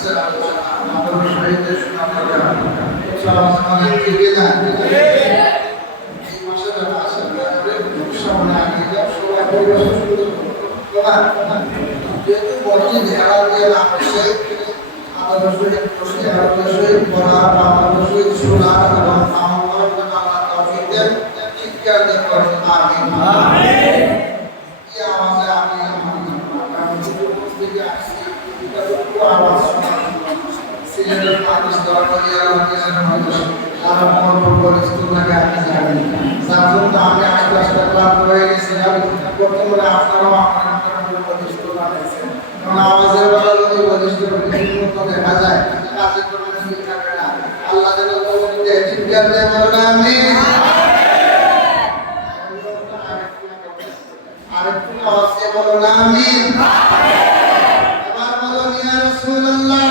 হাদিসের আলোচনা আমাদের শহীদদের শোনাতে যান আমাদের থেকে যান এই মাসের আছে সামনে আগে যাও সবাই পরিবেশ যেহেতু বলছি ঝাড়া দিয়ে আসছে আমাদের শহীদ বসে আমাদের শহীদ পড়া বা আমাদের শহীদ শোনা এবং আমার করার জন্য আল্লাহ তৌফিক দেন চিৎকার দিয়ে পড়েন আমিন আমিন কি আওয়াজে আমিন আমি থেকে আসছি আওয়াজ সিলেটের মানুষ দরকারিয়া লোকেশন হয়তো তারা মনোবল পরিস্থিতি লাগে আমি জানি যার জন্য আমি আস্তে আস্তে ক্লান্ত হয়ে গেছিলাম বর্তমানে আপনারাও আপনার পরিস্থিতি বানাইছেন কারণ আওয়াজের বেলা যদি পরিস্থিতি মতো দেখা যায় কাজে কোনো ঠিক থাকে না আল্লাহ যেন তৌফিক দেয় চিৎকার দিয়ে বলেন আমিন আরেকটু আওয়াজ দিয়ে বলেন আমিন এবার বলুন ইয়া রাসূলুল্লাহ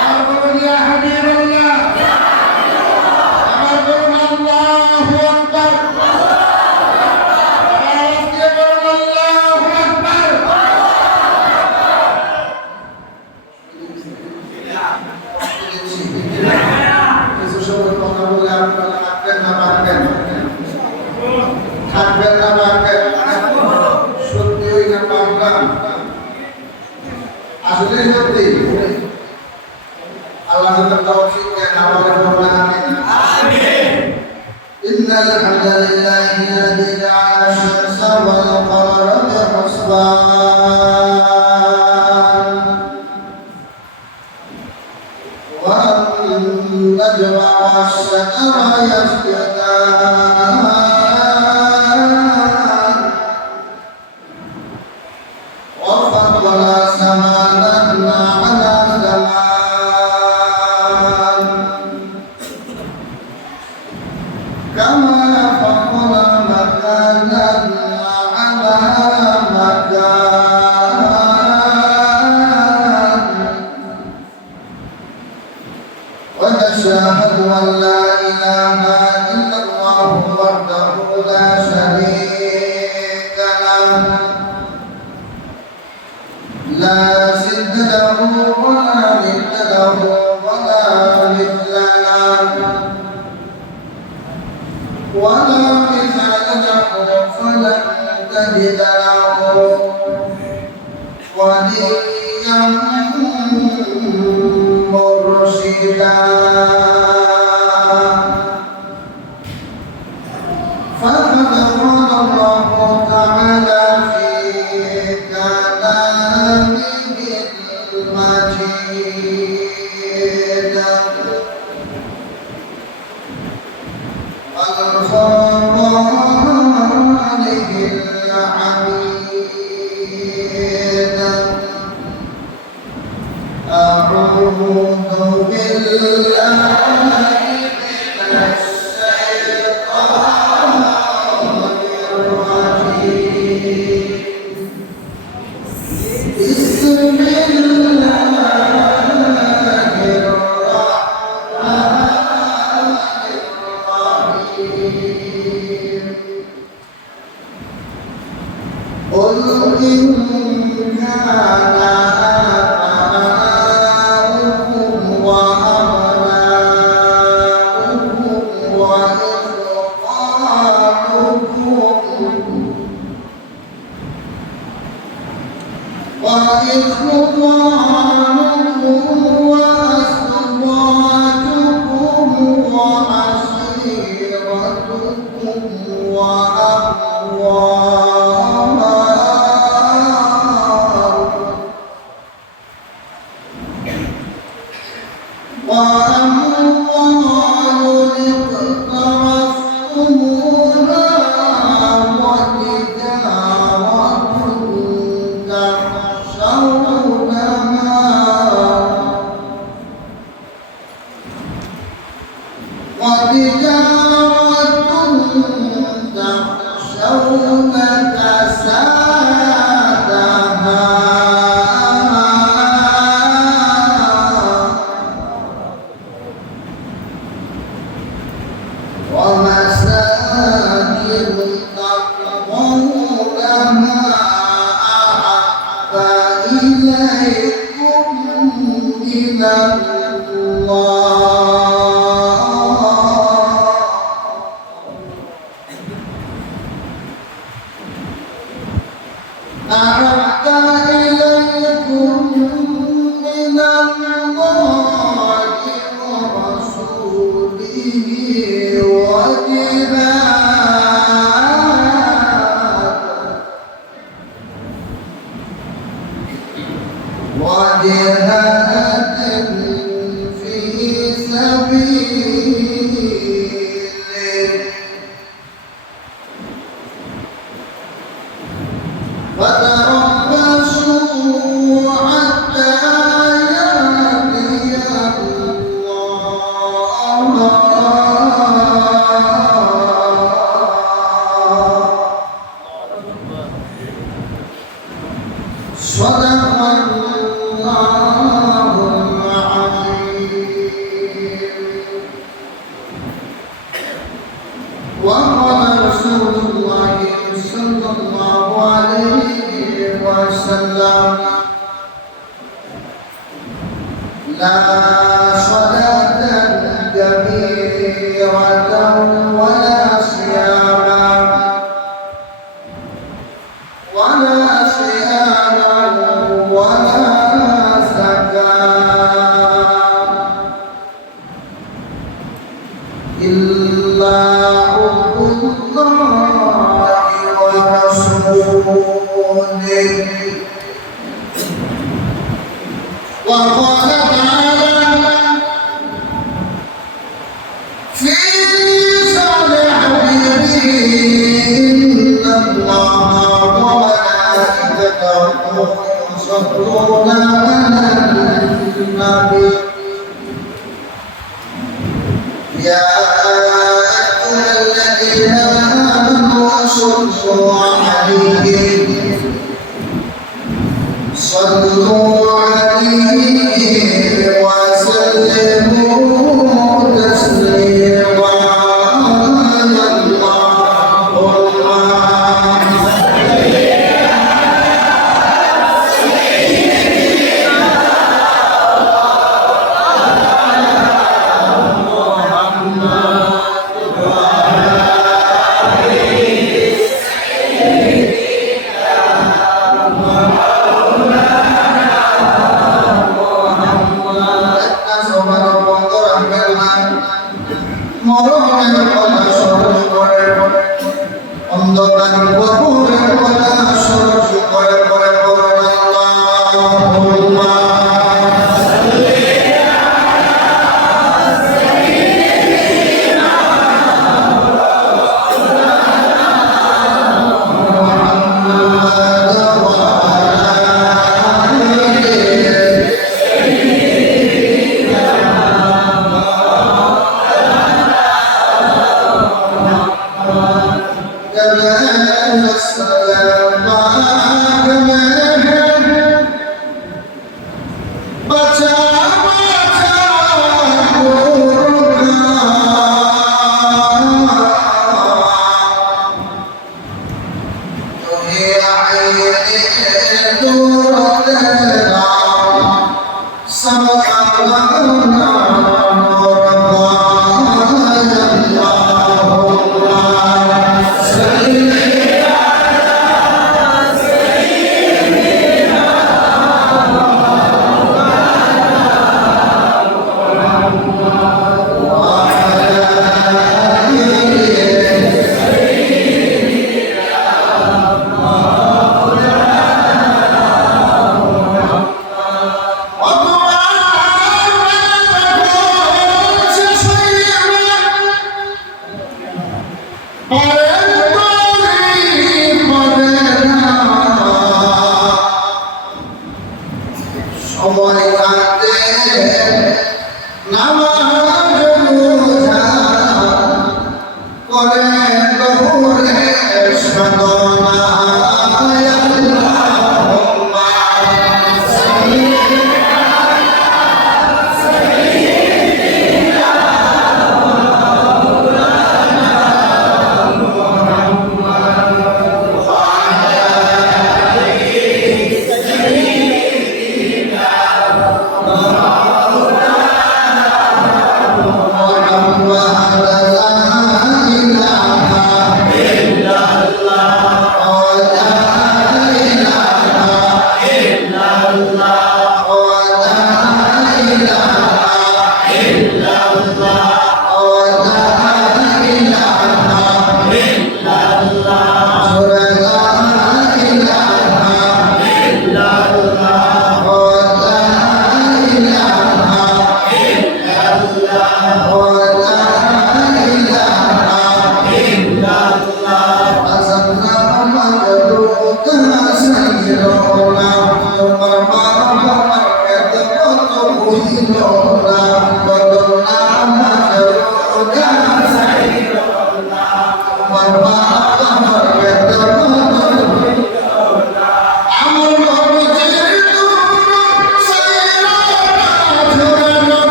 এবার বলুন ইয়া হাবিবাল্লাহ এবার বলুন আল্লাহু আকবার আওয়াজ দিয়ে বলুন আল্লাহু আকবার কিছু সময় কথা বলে আপনারা থাকবেন না পারবেন থাকবেন না পারবেন সত্যি ওই না পারলাম আসলে সত্যি আল্লাহ তাআলা তৌফিক দেন আমাদের বলেন আমিন আমিন ইন্নাল হামদালিল্লাহি আল্লাযী জাআলা আশ-শামসা ওয়াল কমারা বিহুসবান ওয়ান নাজমা ওয়াশ-শাজারা ইয়াসজুদান وفضل سمانا على زمان كما فضل مكانا على مكان ونشهد أن لا إله إلا الله وحده لا شريك له لا ضد له ولا ند له ولا مثل له ولا مثال له فلن تجد له وليا مرشدا فقد قال الله تعالى في كلامه المجيد الفرقان الحميد أعوذ بالله من الشيطان الرجيم بسم الله الرحمن الرحيم قل إن كان آباؤكم وأبناؤكم وإخوانكم وأزواجكم وعشيرتكم وأموال اقترفتموها وتجارة تخشون كسادها ومساكن ترضونها أحب إليكم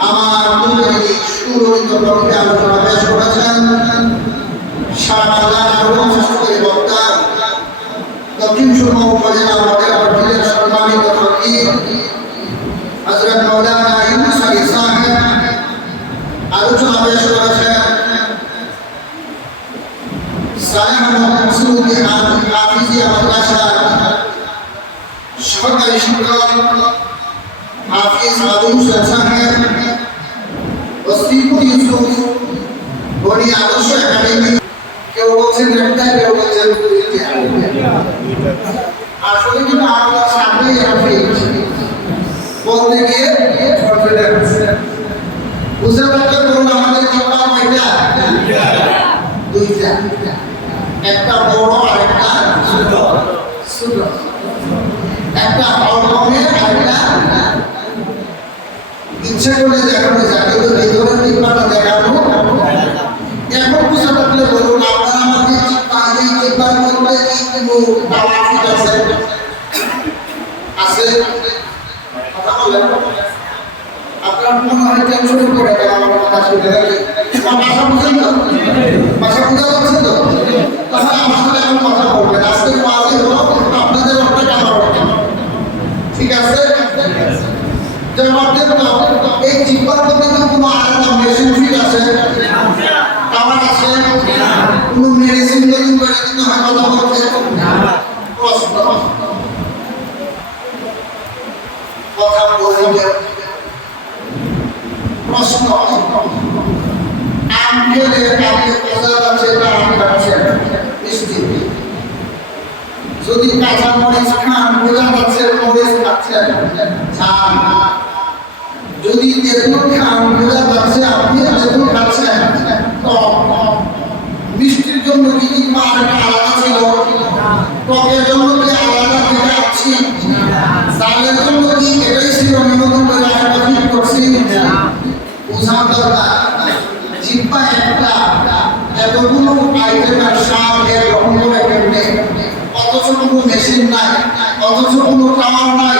আমার সুন্দরিত পক্ষে আলোচনা পেশ করেছেন শাহবাজার সর্বশ্রেষ্ঠ বক্তা দক্ষিণ সুরমা উপজেলা মডেল সম্মানিত ফকির হযরত মাওলানা ইউনূস আলী সাহেব আলোচনা পেশ করেছেন সালেহ মাসুদ হাফিজিয়া মাদ্রাসার সহকারী শিক্ষক হাফিজ আবু হুসেন সাহেব ওসিফুল ইউসুফ বনি আদর্শ একাডেমি কেউ বলছেন একটা কেউ বলছেন আসলে কিন্তু আমরা সামনে বলতে গিয়ে কনফিডেন্স বুঝতে পারতে বলুন আমাদের জীবন কয়টা দুইটা একটা বড় আর একটা ছোট ছোট একটা অল্পে একটা ইচ্ছা করলে দেখানো যায় কিন্তু ভিতরে টিপাটা দেখানো এখন বুঝতে পারলে বলুন আপনারা আমাকে টিপার মধ্যে কি কোনো তাওয়াফিক আছে আছে কথা বলেন আপনার মনে হয় টেনশন করে আমার কথা শুনে নাকি ভাষা বুঝেন তো ভাষা বুঝা যাচ্ছে তো তাহলে আমার সাথে এখন কথা বলবেন আজকে ওয়াজে হলো আপনাদের অপেক্ষা আমার ঠিক আছে জবাব দেন তো এই জিব্বার মধ্যে কোনো আলাদা মেশিন ফিট আছে কামার আছে কোনো মেডিসিন তৈরি করে দিতে হয় কথা বলতে প্রশ্ন কথা বলতে প্রশ্ন আম খেলে আপনি বোঝা যাচ্ছে না আম খাচ্ছেন মিষ্টি যদি কাঁচা মরিচ খান বোঝা যাচ্ছে মরিচ খাচ্ছেন ঝাল যদি তেঁতুল খান বোঝা যাচ্ছে আপনি তেঁতুল খাচ্ছেন মিষ্টির জন্য কি আলাদা ছিল টকের জন্য কি আলাদা থেকে আসছি ঝালের জন্য কি এটাই ছিল নিবেদন করে আলাদা ফিট করছি বোঝা দরকার জিব্বা একটা এতগুলো আইটেমের স্বাদ এর গ্রহণ করে কেমনে অথচ কোনো মেশিন নাই অথচ কোনো টাওয়ার নাই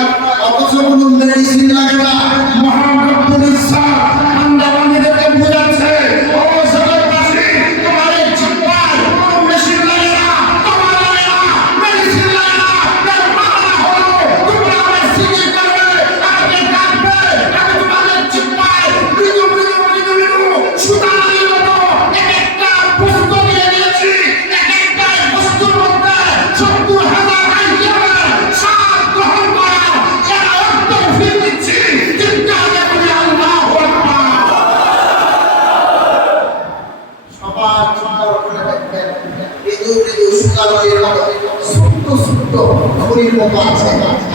অথচ কোনো মেডিসিন লাগে না মহান রব্বুল ইজ্জত বান্দাবান্দিদেরকে বোঝাচ্ছে ও জগৎবাসী তোমার এই জিব্বার কোনো মেশিন লাগে না তোমার লাগে না মেডিসিন লাগে না এর মানা হলো তোমরা আমার সিটি করবে আমাকে কাটবে আমি তোমাদের জিব্বার মৃদু মৃদু মৃদু মৃদু সুতা লাগিয়ে দেবো এক একটা বস্তু দিয়ে দিয়েছি এক একটা বস্তুর মধ্যে ৭০,০০০ আইটেমের স্বাদ গ্রহণ করা এর অর্থ ফিরে দিচ্ছি চিন্তা করে আল্লাহু আকবার সবার সুন্দর করে দেখবেন মৃদু মৃদু সুতা লাগিয়ে দেবো ছোট্ট ছোট্ট ফুলের মতো আছে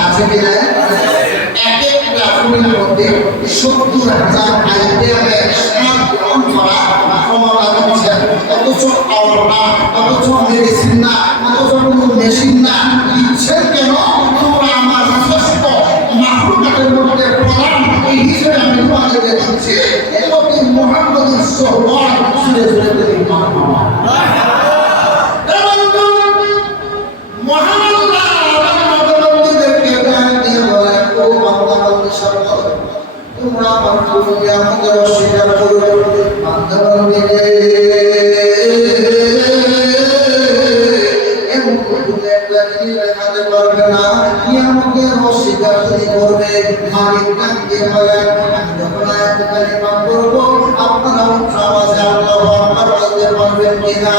আছে কি না এক একটা ফুলের মধ্যে ৭০,০০০ আইটেমের স্বাদ গ্রহণ করা ক্ষমতা দিচ্ছে অথচ পাওয়ার না অথচ মেডিসিন না অথচ কোনো মেশিন না দিচ্ছেন কেন তোমরা আমার শ্রেষ্ঠ মাখলুকাতের মধ্যে প্রধান এই হিসেবে আমি তোমাদেরকে দিচ্ছি এমনি মুহাম্মদের সোহবত সুরে সুরে করে তোমরা আমার তুমি আমাদের অস্বীকার করো বান্দাবান্দিকে এমন কোনো একটা জিনিস দেখাতে পারবে না নিয়ামকের অস্বীকার যদি করবে মালিক ডাকতে বলেন আমি যখন আয়াত কালিমা করবো আপনারা উচ্চ আওয়াজে আল্লাহু আকবার বলতে পারবেন কিনা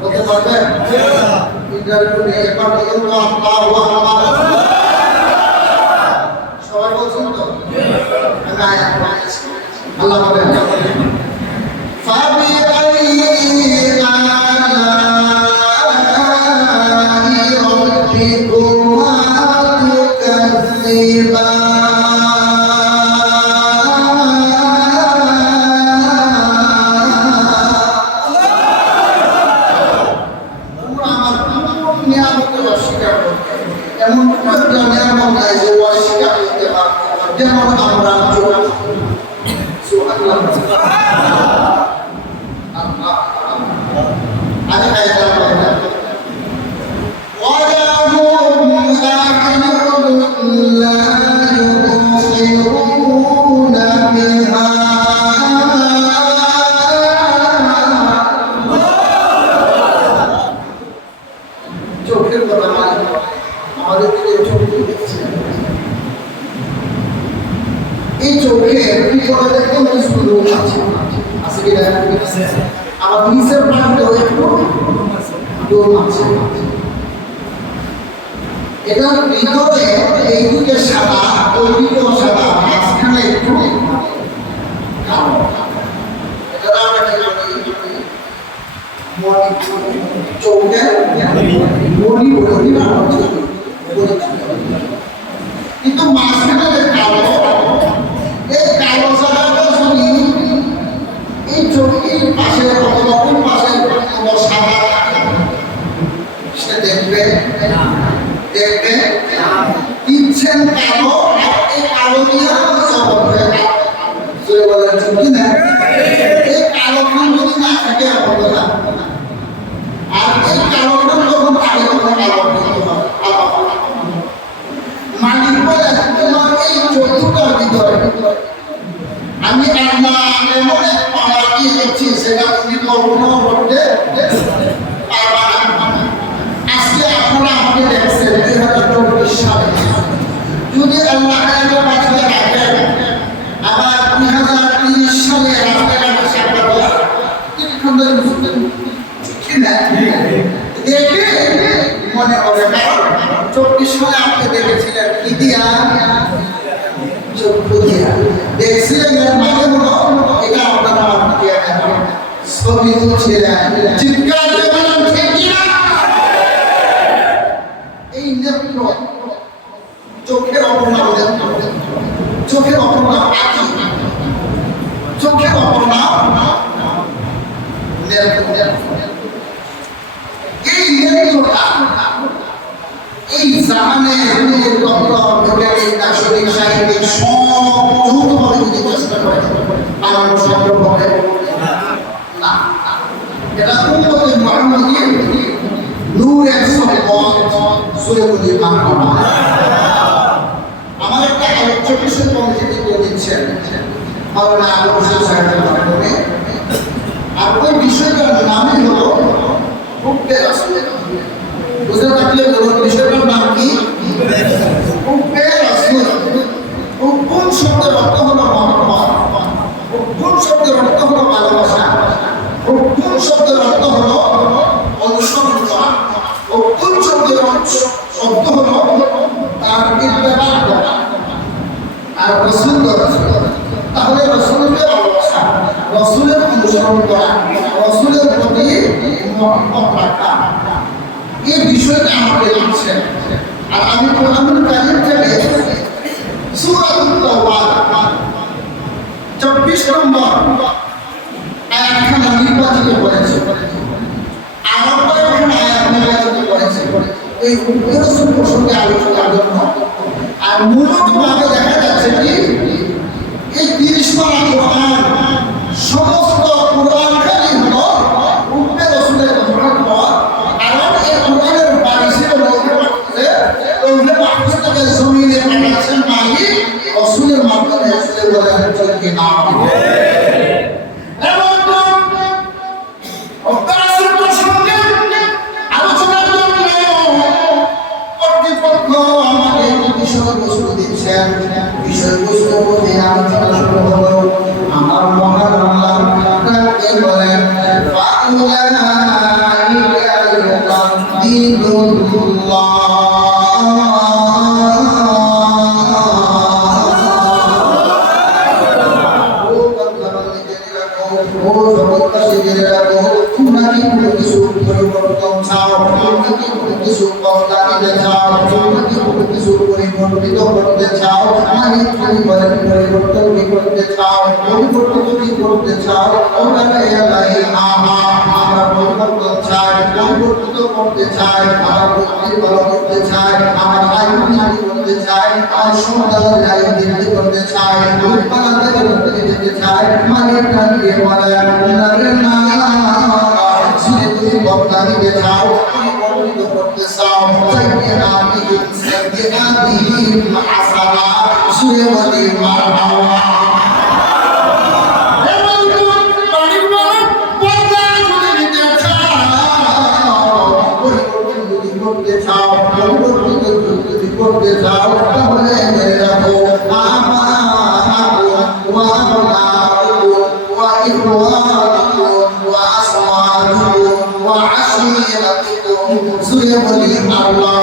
বলতে পারবেন ইন্টারভিউ একবার বলুন তো আল্লাহু আকবার সবাই বলছেন তো আল্লাহ বলেন ফাবিআই আলাই রাব্বিকুমা তুকাযিবান তোমরা আমার নিয়ামতের অস্বীকার করবে এমন কোনো নিয়ামত নাই যে অস্বীকার করতে পারবে যেমন আমরা لا يبصرون بها লোক আছে আছে কি না আবার নিচের প্রান্তেও একটু লোক আছে এটার ভিতরে এই দিকে সাদা ওই দিকেও সাদা মাঝখানে একটু কালো এটা আমরা কি বলি চৌকে বলি বলি না কিন্তু মাঝখানে কালো এই কালো জায়গাটা যদি এই চোখের পাশে অথবা পাশে সাদা সে দেখবে দেখবে ইচ্ছেন কালো এই কালো দিয়ে জবাব হয়ে জোরে বলেন ঠিক না এই কালো খান যদি না থাকে হবে না আর এই কালো খান যখন থাকে তখন কালো মালিক বলে তোমার এই চতুর্থটার ভিতরে আমি আল্লাহ এমন এক পাওয়া দিয়ে গেছি সেটা তুমি কখনো করতে পারবা না আজকে আপনারা আমাকে দেখছেন 2024 সালে যদি আল্লাহ পাঠিয়ে রাখেন আবার 2030 সালে রাস্তাঘাটে সাপড়া দেখে মনে হবে 24 সালে আপনি দেখেছিলেন কি দিয়া চক্ষু দিয়া দেখছিলেন মানে হলো এটা আপনারা আপনাকে ছবি তুলছিলেন চিৎকার দিয়ে বলেন ঠিক না এই নেত্র চোখের অপর্ণাও চোখের অপর্ণা পাখি চোখের অপর্ণা এই নেত্রটা এই জাহানে বৈজ্ঞানিক দার্শনিক সাহিত্যিক সব যৌথভাবে যদি চেষ্টা করে আমার সম্ভব হবে না এটা উম্মতে মুহাম্মাদির নূরের সম্পদ সৈয়দুল মাহমুদ আমার একটা আলোচ্য বিষয় কমিটি করে দিচ্ছেন মাওলানা আবু হোসেন সাহেবের মাধ্যমে আর ওই বিষয়টার নামই হলো হুব্বে রাসূল বুঝতে থাকলে বলুন বিষয়টার নাম কি হুব্বে রাসূল হুব্বুন শব্দের অর্থ হলো মহব্বত হুব্বুন শব্দের অর্থ হলো ভালোবাসা হুব্বুন শব্দের অর্থ হলো অনুসরণ করা হুব্বুন শব্দের অর্থ হলো তার ইত্তেবা করা আর রাসূল তাহলে রাসূলকে ভালোবাসা রাসূলের অনুসরণ করা রাসূলের প্রতি মহব্বত রাখা এই বিষয়টা আমাকে লাগছে আর আমি কোরআনুল কারীম থেকে সূরাতুত তাওবা 24 নম্বর আয়াতখানা নির্বাচিত করেছে আরো কয়েকখানা আয়াত নির্বাচিত করেছে এই রাসূল প্রসঙ্গে আলোচনার জন্য আর মূলত ভাবে দেখা যাচ্ছে কি এই 30 পারা কোরআন সমস্ত কোরআন খালি হলো উম্মে রাসূলের মহব্বত কারণ এই কোরআনের বারিশে লৌহে মাহফুজ থেকে জমিনে পাঠাচ্ছেন মালিক রাসূলের মাধ্যমে রাসূলের বলেন চলকে না এবং রাসূল প্রসঙ্গে আলোচনার জন্য কর্তৃপক্ষ আমাকে বিষয়বস্তু দিচ্ছেন বিষয়বস্তু বলতে আলোচনা শুরু হলো আমার মহান আল্লাহ তাকে বলেন ফাউলাইকা ইউকাদ্দিবুল্লাহ পরিবর্তিত করতে চাও মালিক তুমি বলেন পরিবর্তন কি করতে চাও পরিবর্তিত কি করতে চাও ওনারা এলাই আমরা পরিবর্তন চাই পরিবর্তিত করতে চাই আমার বুদ্ধি বড় করতে চাই আমার আয়ু বৃদ্ধি করতে চাই আমার সন্তানের আয়ু বৃদ্ধি করতে চাই উৎপাদন থেকে বৃদ্ধি দিতে চাই মালিক তাকে বলেন নারে না তুমি বক্তা দিতে চাও পরিবর্তিত করতে চাও সাইয়্যিআতিহিম হাসানা সুরে বলি মারহাবা করতে চাও তাহলে মেরে রাখো আমার إخوانكم وأزواجكم وعشيرتكم سيبني الله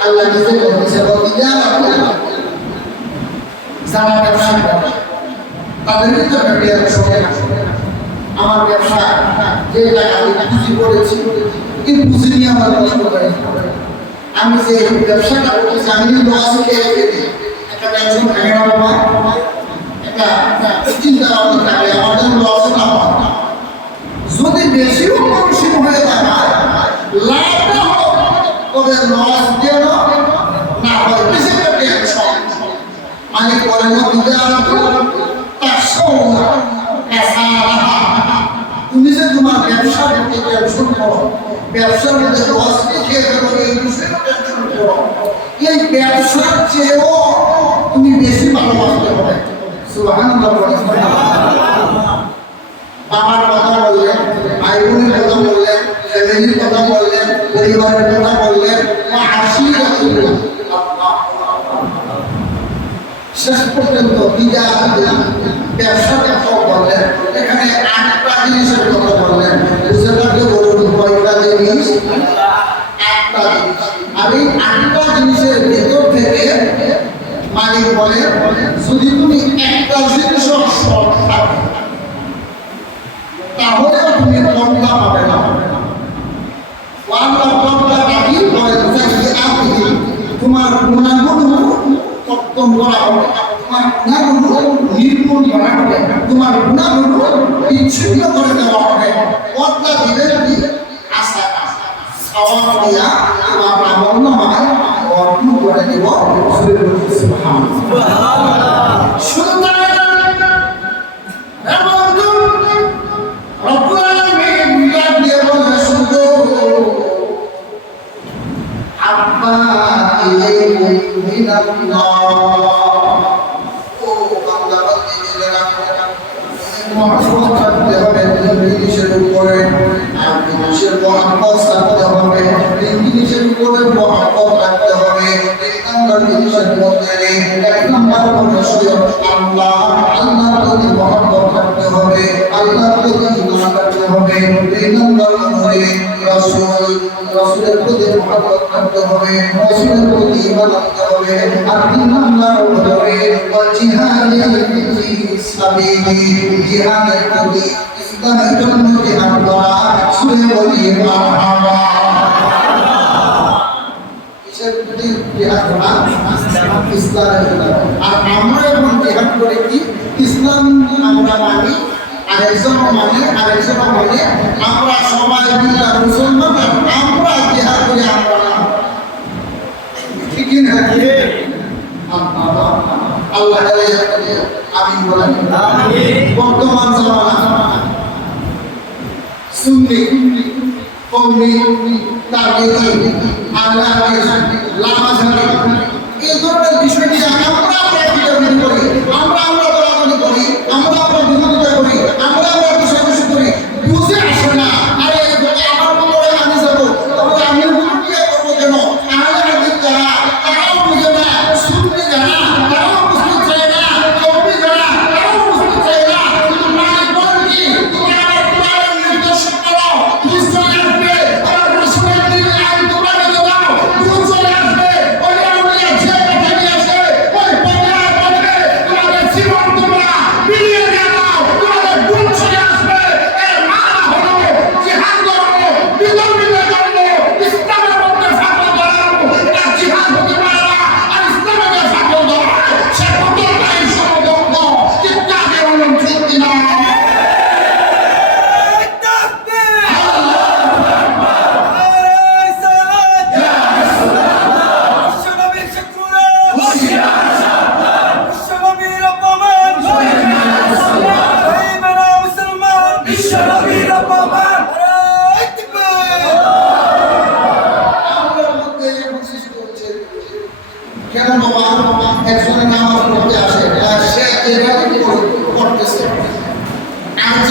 Allah bisa berbicara যারা ব্যবসা করে তাদের ভিতরে আমার ব্যবসা যে টাকা আমি পুঁজি করেছি এই পুঁজি নিয়ে আমার নষ্ট করে আমি যে ব্যবসাটা করতেছি আমি লস খেয়ে ফেলি একটা টেনশন থাকে না বাবা একটা চিন্তা ভাবনা থাকে আমার জন্য লস না হয় যদি বেশিও পরিশ্রম হয়ে যায় লাভটা হোক তবে লস দিয়ে না হয় বেশি একটা টেনশন মানে করেন তুমি যে তোমার ব্যবসা করতে টেনশন করো ব্যবসার মধ্যে লস খেয়ে ফেলো এই বিষয়ে টেনশন করো এই ব্যবসার চেয়েও তুমি বেশি ভালোবাসতে হবে সুবহানাল্লাহ বাবার কথা বললেন ভাই বোনের কথা বললেন ফ্যামিলির কথা বললেন পরিবারের কথা বললেন শেষ পর্যন্ত ব্যবসার কথা বললেন এখানে 8টা জিনিসের কথা বললেন সেটাকে বলুন কয়টা জিনিস 8টা জিনিস আর এই 8টা জিনিসের ভেতর থেকে মালিক বলে যদি তুমি একটা জিনিস শর্ট থাকে তাহলে তুমি পর্দা পাবে না তোমার গুণাগুণ কর্তন করা হবে তোমার গুণাগুণ নির্মূল করা হবে তোমার গুণাগুণ বিচ্ছিন্ন করে দেওয়া হবে পর্দা দিলে কি আশা সওয়াব দিয়া তোমার আমলনামায় অর্পণ করে দেব সুবহানাল্লাহ শুধু তাই রব্বুল আলামিন দিয়ে বলে শুধু আব্বা ইলাইকুম মিনাল্লাহ ও বান্দা বান্দীরা মহব্বত রাখতে হবে জিনিসের উপরে আর জিনিসের মহব্বত রাখতে হবে জিনিসের উপরে মহব্বত রাখতে হবে এই নাম্বার জিনিসের মধ্যে এক নাম্বার হলো আল্লাহ আল্লাহর প্রতি মহব্বত রাখতে হবে আল্লাহর প্রতি ঈমান রাখতে হবে এই নাম্বার হলো রাসূলের প্রতি মহব্বত রাখতে হবে রাসূলের প্রতি ঈমান রাখতে হবে আর তিন নাম্বার হলো জিহাদে ফি সাবিলি জিহাদের প্রতি ইসলামের জন্য জিহাদ করা সুরে বলি মারহাবা কিসের প্রতি জিহাদ করা ইসলামের জন্য আর আমরা এখন জিহাদ করে কি ইসলাম আমরা মানি আরেকজন মানে আমরা সবাই মিলে মুসলমান আমরা জিহাদ করি আমরা ঠিক না আল্লাহ আমিন বলেন আমিন বর্তমান জামানা সুন্নি কওমি তাবলিগি আহলে লামাজানি এই ধরনের বিষয় নিয়ে আমরা বিরোধিতা করি আমরা বলাবলি করি আমরা বিরোধিতা করি আমরা বিষয় করি বুঝে আসে না আরে আমার বলে আমি যাবো তবে আমি বিরোধিতা করবো কেন আহলে হাদিস যারা তারাও বুঝে না সুন্নি যারা তারাও বুঝতে চায় না কওমি যারা তারাও বুঝতে চায় না কিন্তু মালিক বলেন কি তুমি আমার কোরআনের নির্দেশন করো বুঝতে আসবে আমার রাসূলের দিনের আইন তোমরা মেনে নাও বুঝতে আসবে ওই আউলিয়া যে কথা নিয়ে আসে ওই পরিবার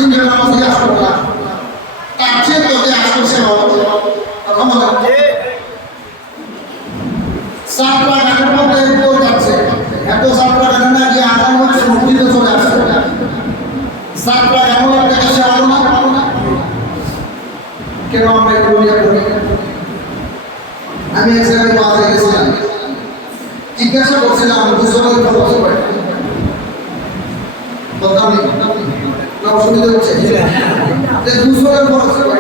তিনটা নামাজে আসলো না তার চেয়ে তো যে আসলো সে কথা বলে সাতটা গানের মধ্যে কেউ যাচ্ছে এত সাতটা গানের না গিয়ে আজান হচ্ছে মসজিদে চলে আসছে সাতটা গানের মধ্যে এসে আলো না কেন আমরা একটু করি আমি এক জায়গায় বাজারে গেছিলাম জিজ্ঞাসা করছিলাম দুজনের খরচ করে বলতাম না অসুবিধা হচ্ছে যে দুজনের খরচ করে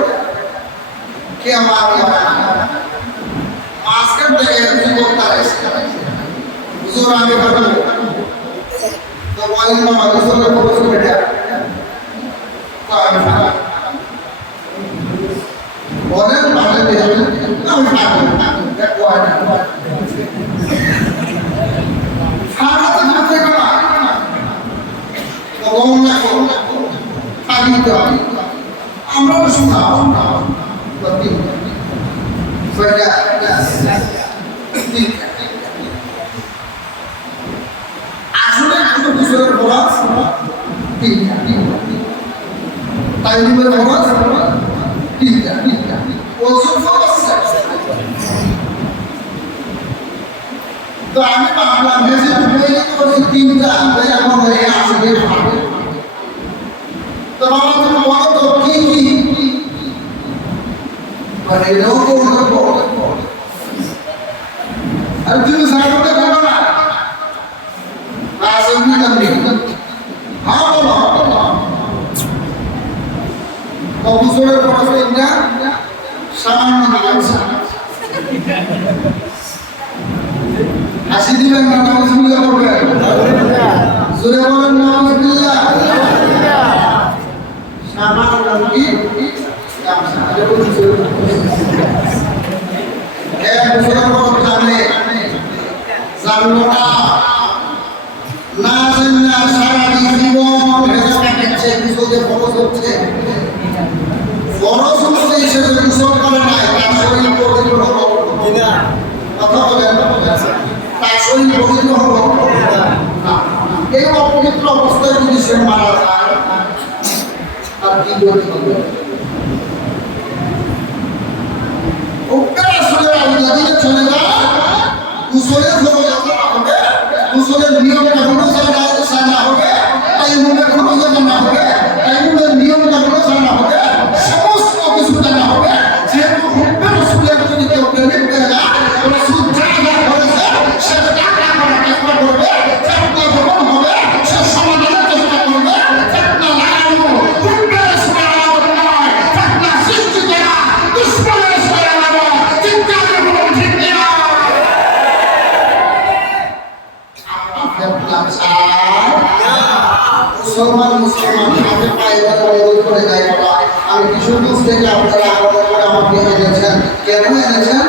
কে আমার আজকের থেকে দুই বক্তা দুজন আমি ভাবো তো বলেন মামা দুজনের খরচ করে বলেন ভালো আমি ভাবো আমরা আসলে একটু বিষয়ের খরচ তাই খরচ তো আমি ভাবলাম তিনটা এখন আসবে তো বাবা তুমি বলো তো কি কি মানে আর তুমি সারাটা করো না আসলে হ্যাঁ বলো অবসরের খরচ তিনটা সামান্য হাসি দিবেন না নাউজুবিল্লাহ করবেন জোরে বলেন নাউজুবিল্লাহ সামান্য কি এক বছরের খরচ জানলো না জানলে সারা জীবন ভেজা খাচ্ছে কিছু খরচ হচ্ছে খরচ হচ্ছে হিসেবে কুশল করে নাই তার শরীর পবিত্র হলো কথা বলেন তার শরীর পবিত্র হলো এই অপবিত্র অবস্থায় যদি সে মারা যায় তার কি গতি হবে ওকে আসলে আল্লাহ দিলে চলে যায় কুশলের খরচ হবে কুশলের নিয়ম কানুন জানা হবে তাই মনে খরচ জানা হবে তাই মনে নিয়ম কানুন জানা হবে সমস্ত কিছু জানা হবে যেহেতু হুব্বে রাসূলের যদি কেউ প্রেমিক হয়ে যায় রাসূল যা যা করেছে সে তা তা করার চেষ্টা করবে চেষ্টা যখন হবে সে সমাধানের চেষ্টা করবে চেষ্টা লাগানো হুব্বে রাসূলের আলাদা নয় চেষ্টা সৃষ্টি করা দুশ্মনের সরে আলাদা চিন্তা করবো ঠিক না মুসলমান হাতে পায়ে অনুরোধ করে যায় বাবা আমি কিশোরগঞ্জ থেকে আপনারা আলাদা করে আমাকে এনেছেন কেন এনেছেন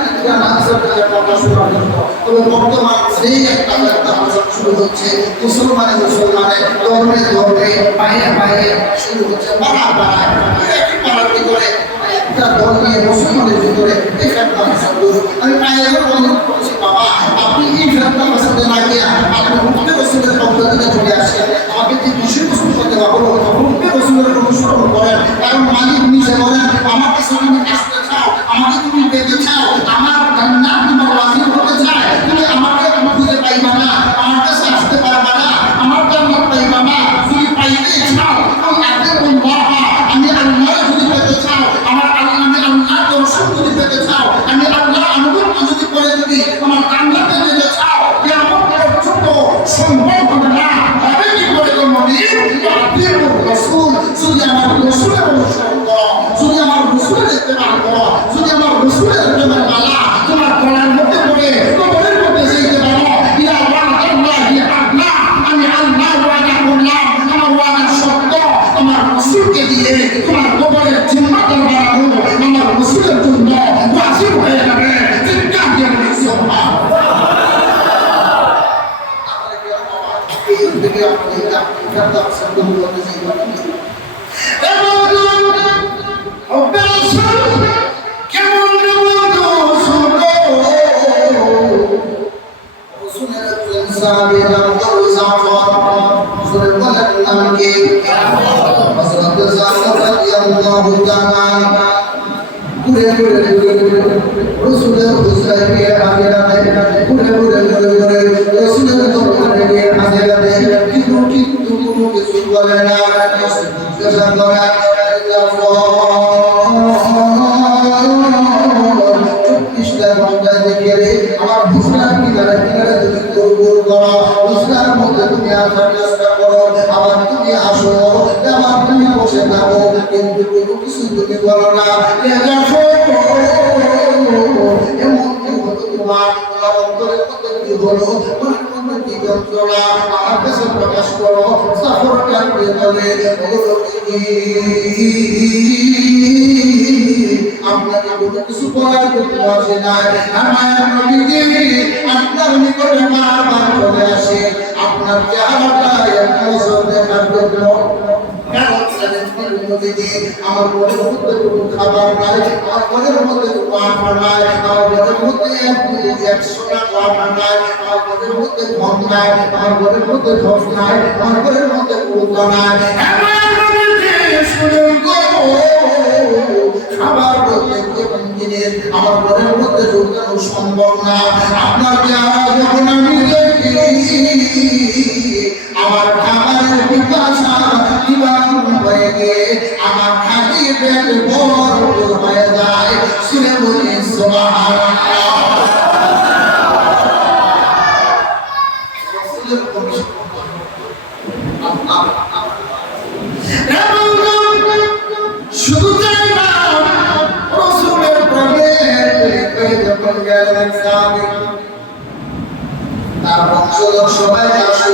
কথা শোনার জন্য তবে বর্তমান সেই একটা আলোচনা শুরু হচ্ছে মুসলমানে ধর্মে পায়ে শুরু হচ্ছে একই পাড়ার ভিতরে একটা দল নিয়ে মুসলমানের ভিতরে এই ফেতনা ফাসাদ আমি পায়ে অনুরোধ করছি বাবা আপনি এই ফেতনা ফাসাদে না গিয়ে আপনি মুক্তি রসুলের পদ্ধতিতে চলে আসেন আমাকে যে বিষয়বস্তু দেওয়া হলো মুক্তি রসুলের অনুসরণ করেন কারণ মালিক নিজে বলেন আমাকে তুমি আসতে চাও আমাকে তুমি পেতে চাও আমার জান্নাত তোমার ওয়াজিব হতে চায় তুমি আমাকে খুঁজে পাইবা না আমার কাছে আসতে পারবা না আমার জান্নাত পাইবা না তুমি পাইতে চাও আমি আল্লাহ যদি পেতে চাও আমার আল্লাহ দর্শন যদি পেতে চাও আমি আল্লাহ আনুগত্য যদি করে যদি আমার জান্নাতে যেতে চাও কেমন পর্যন্ত সম্ভব হবে না হবে কি করে নবী আপনি রাসূল যদি আমার রাসূলের অনুসরণ করো যদি আমার রাসূলের ইত্তেবা করো যদি আমার রাসূলের ইত্তেবা মালা তোমার গলার মধ্যে পড়ে কবরের মধ্যে যেতে পারো ইয়া ওয়াল্লাহি আল্লাহ আমি আল্লাহ ওয়াদা করলাম আমার ওয়াদা সত্য আমার রাসূলকে দিয়ে তোমার কবরের জিম্মাদার বানাবো আমার রাসূলের জন্য ওয়াজিব হয়ে যাবে চিন্তা দিয়ে সুবহানাল্লাহ দেখে আপনি এটা শব্দ বলতে চাই Sahabat রাদিয়াল্লাহু তাআলা ঘুরে রাসূলের হুসাইনকে হাজিরাতে ঘুরে রাসূলের দরবারে গিয়ে হাজিরাতে কিন্তু কোনো কিছু বলে না জিজ্ঞাসা করে আমার বুঝলাম কিনারে তুমি গুরগুর করো বুঝলাম মধ্যে তুমি আসার চেষ্টা করো আবার তুমি আসো আবার তুমি বসে থাকো কিন্তু কোনো কিছু তুমি বলো না এমন কি হতো তোমার অন্তরের মধ্যে কি হলো মনের মধ্যে কি যন্ত্রণা আমার কাছে প্রকাশ করো সাফরটা বলে আপনাকে কোনো কিছু বলার করতে আসে না আমার নবীজি আপনার নিকটে বারবার চলে আসে আপনার চেহারাটা এক নজর দেখার জন্য আমার ঘরের মধ্যে কোনো খাবার নাই আমার ঘরের মধ্যে কোনো আটা নাই আমার ঘরের মধ্যে 100 টাকা আটা নাই আমার ঘরের মধ্যে ঘর নাই আমার ঘরের মধ্যে ঘর নাই আমার ঘরের মধ্যে কুড়া নাই খাবার বলতে কোন জিনিস আমার ঘরের মধ্যে ঢুকানো সম্ভব না আপনার চেহারা যখন আমি দেখি আমার খাবারের পিপাসা নিবারণ হয়ে গিয়ে আমার খালি পেট ভরপুর হয়ে যায় শুনে বলি সুবহানাল্লাহ শুধু তাই না রাসূলের প্রেমে যখন গেলেন তার বংশধর সবাই আসে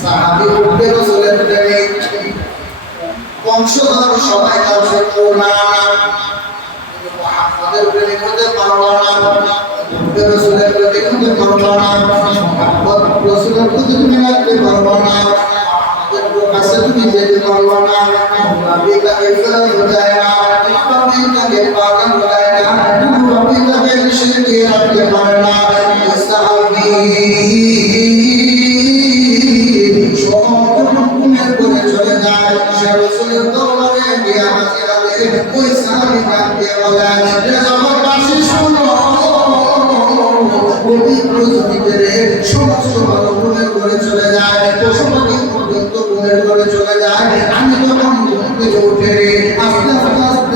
সাহাবী উঠে রাসূলের প্রেমে বংশধর সবাই আসে মুহাম্মদের প্রেমে হতে পারলো না রাসূলের প্রেমে হতে পারলো না মুহাম্মদ রাসূলের প্রতি মিলাতে পারলো না কাছে তুমি যেতে পারলো না নবী তাকে ফেরত দেয় না নবী তাকে পাগল দেয় না নবী তাকে শিরকে রাখতে পারে না সাহাবী সমুদ্রের করে চলে যায় সে রাসূলের দরবারে গিয়ে হাজিরাতে ওই সাহাবী কাঁদতে বলে রে জগৎবাসী শুনো পবিত্র জমিতে সমস্ত ভালো গুণের করে চলে যায় পশুপাখি পর্যন্ত গুণের করে চলে যায় আমি যখন ঘুম থেকে উঠে আস্তে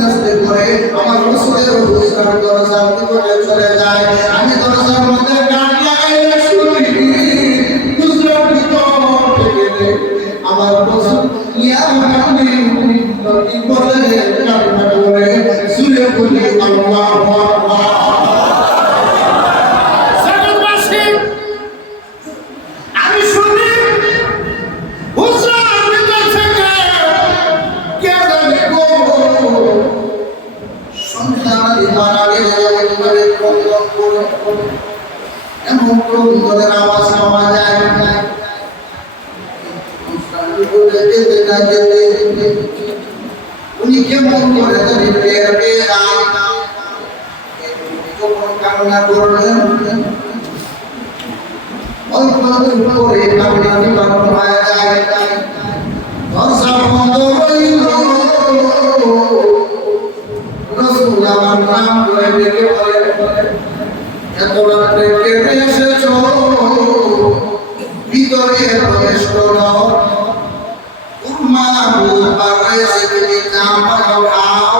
আস্তে করে আমার রাসূলের হুজুরের দরজার নিকটে চলে যায় আমি দরজার মধ্যে কান লাগাই শুনি হুজুরের ভিতর থেকে আমার রাসূল ইয়া নবী নবী বলে কান্না করে শুনে বলি আল্লাহু আকবার আওয়াজ পাওয়া যায় উনি কেমন করে কান্না করলেন অল্প করে কান্না নিবারণ হয়ে যায় দরজা বন্ধ হইল রাসূল আমার নাম করে ডেকে বলে এত রাতে কেটে এসেছো ভিতরে প্রবেশ করো উম্মা বুলবারে তুমি নাম খাও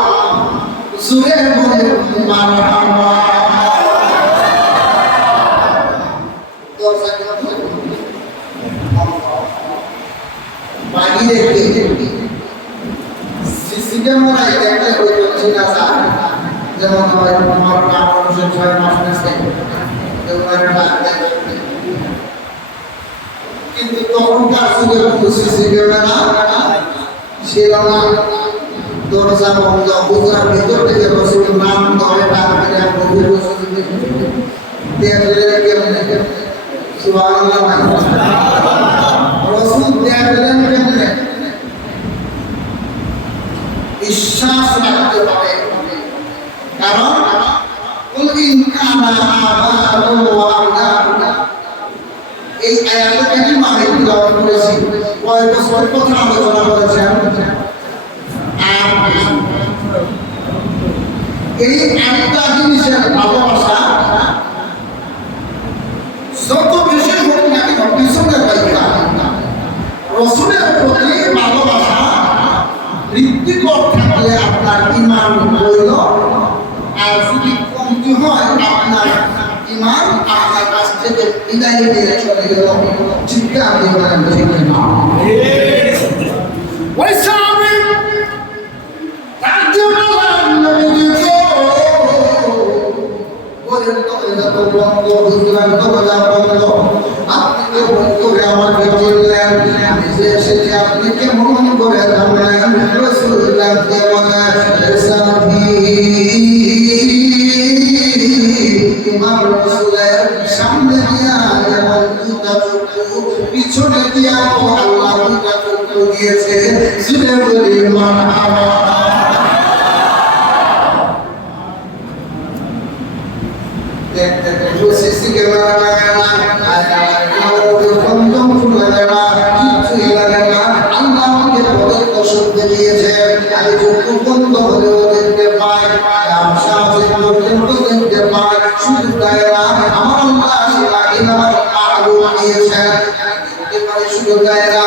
সুরে বলে মারহাবা বাইরে সিসি ক্যামেরায় দেখলে হচ্ছে না স্যার যেমন হয় আমার কাম অনুসারে 6 মাস আছে কিন্তু তখনকার যুগে সিসি ক্যামেরা ছিল না দরজা বন্ধ হুজুরের ভিতর থেকে রাসূলের নাম ধরে ডাক করে নবী রাসূল দেখলেন কেমনে সুবহানাল্লাহ রাসূল দেখলেন কেমনে বিশ্বাস রাখতে হবে কারণ কুল ইন কানা আবাউকুম ওয়া আবনাউকুম এই আয়াতটা কি মানে তিলাওয়াত করেছি কয় বছর কথা আলোচনা করেছেন? এই একটা জিনিসের ভালোবাসা যত বেশি হোক না কেন পিছনের বাইকা রসুলের প্রতি ভালোবাসা বৃদ্ধিকর থাকলে আপনার ইমান হইল, আর যদি কমতি হয় আপনার ইমান আপনার কাছ থেকে বিদায় নিয়ে চলে গেল। চিৎকার দিয়ে বলেন ঠিক না? ওই সাহাবী তার জন্য আমাকে বললেন যে এসেছে আপনি কেমন করে জানলেন? রাসূলুল্লাহ তোমার রাসূলের সামনে দিয়া যেমন দুটা চক্ষু, পিছনে দিয়া আল্লাহ দুটা চক্ষু দিয়েছে। শুনে বলি মারহাবা। সিসি ক্যামেরা লাগে না, কন্ডম লাগে না, কিছুই লাগে না। আল্লাহ আমাকে পবিত্র শক্তি দিয়েছে, আমি চক্ষু বন্ধ হলেও দেখতে পাই, ব্যবসা পর্যন্ত দেখতে পাই। শুধু তাই না, আমার আল্লাহ আমার আলো দিয়েছে, দেখতে পাই। শুধু তাই না,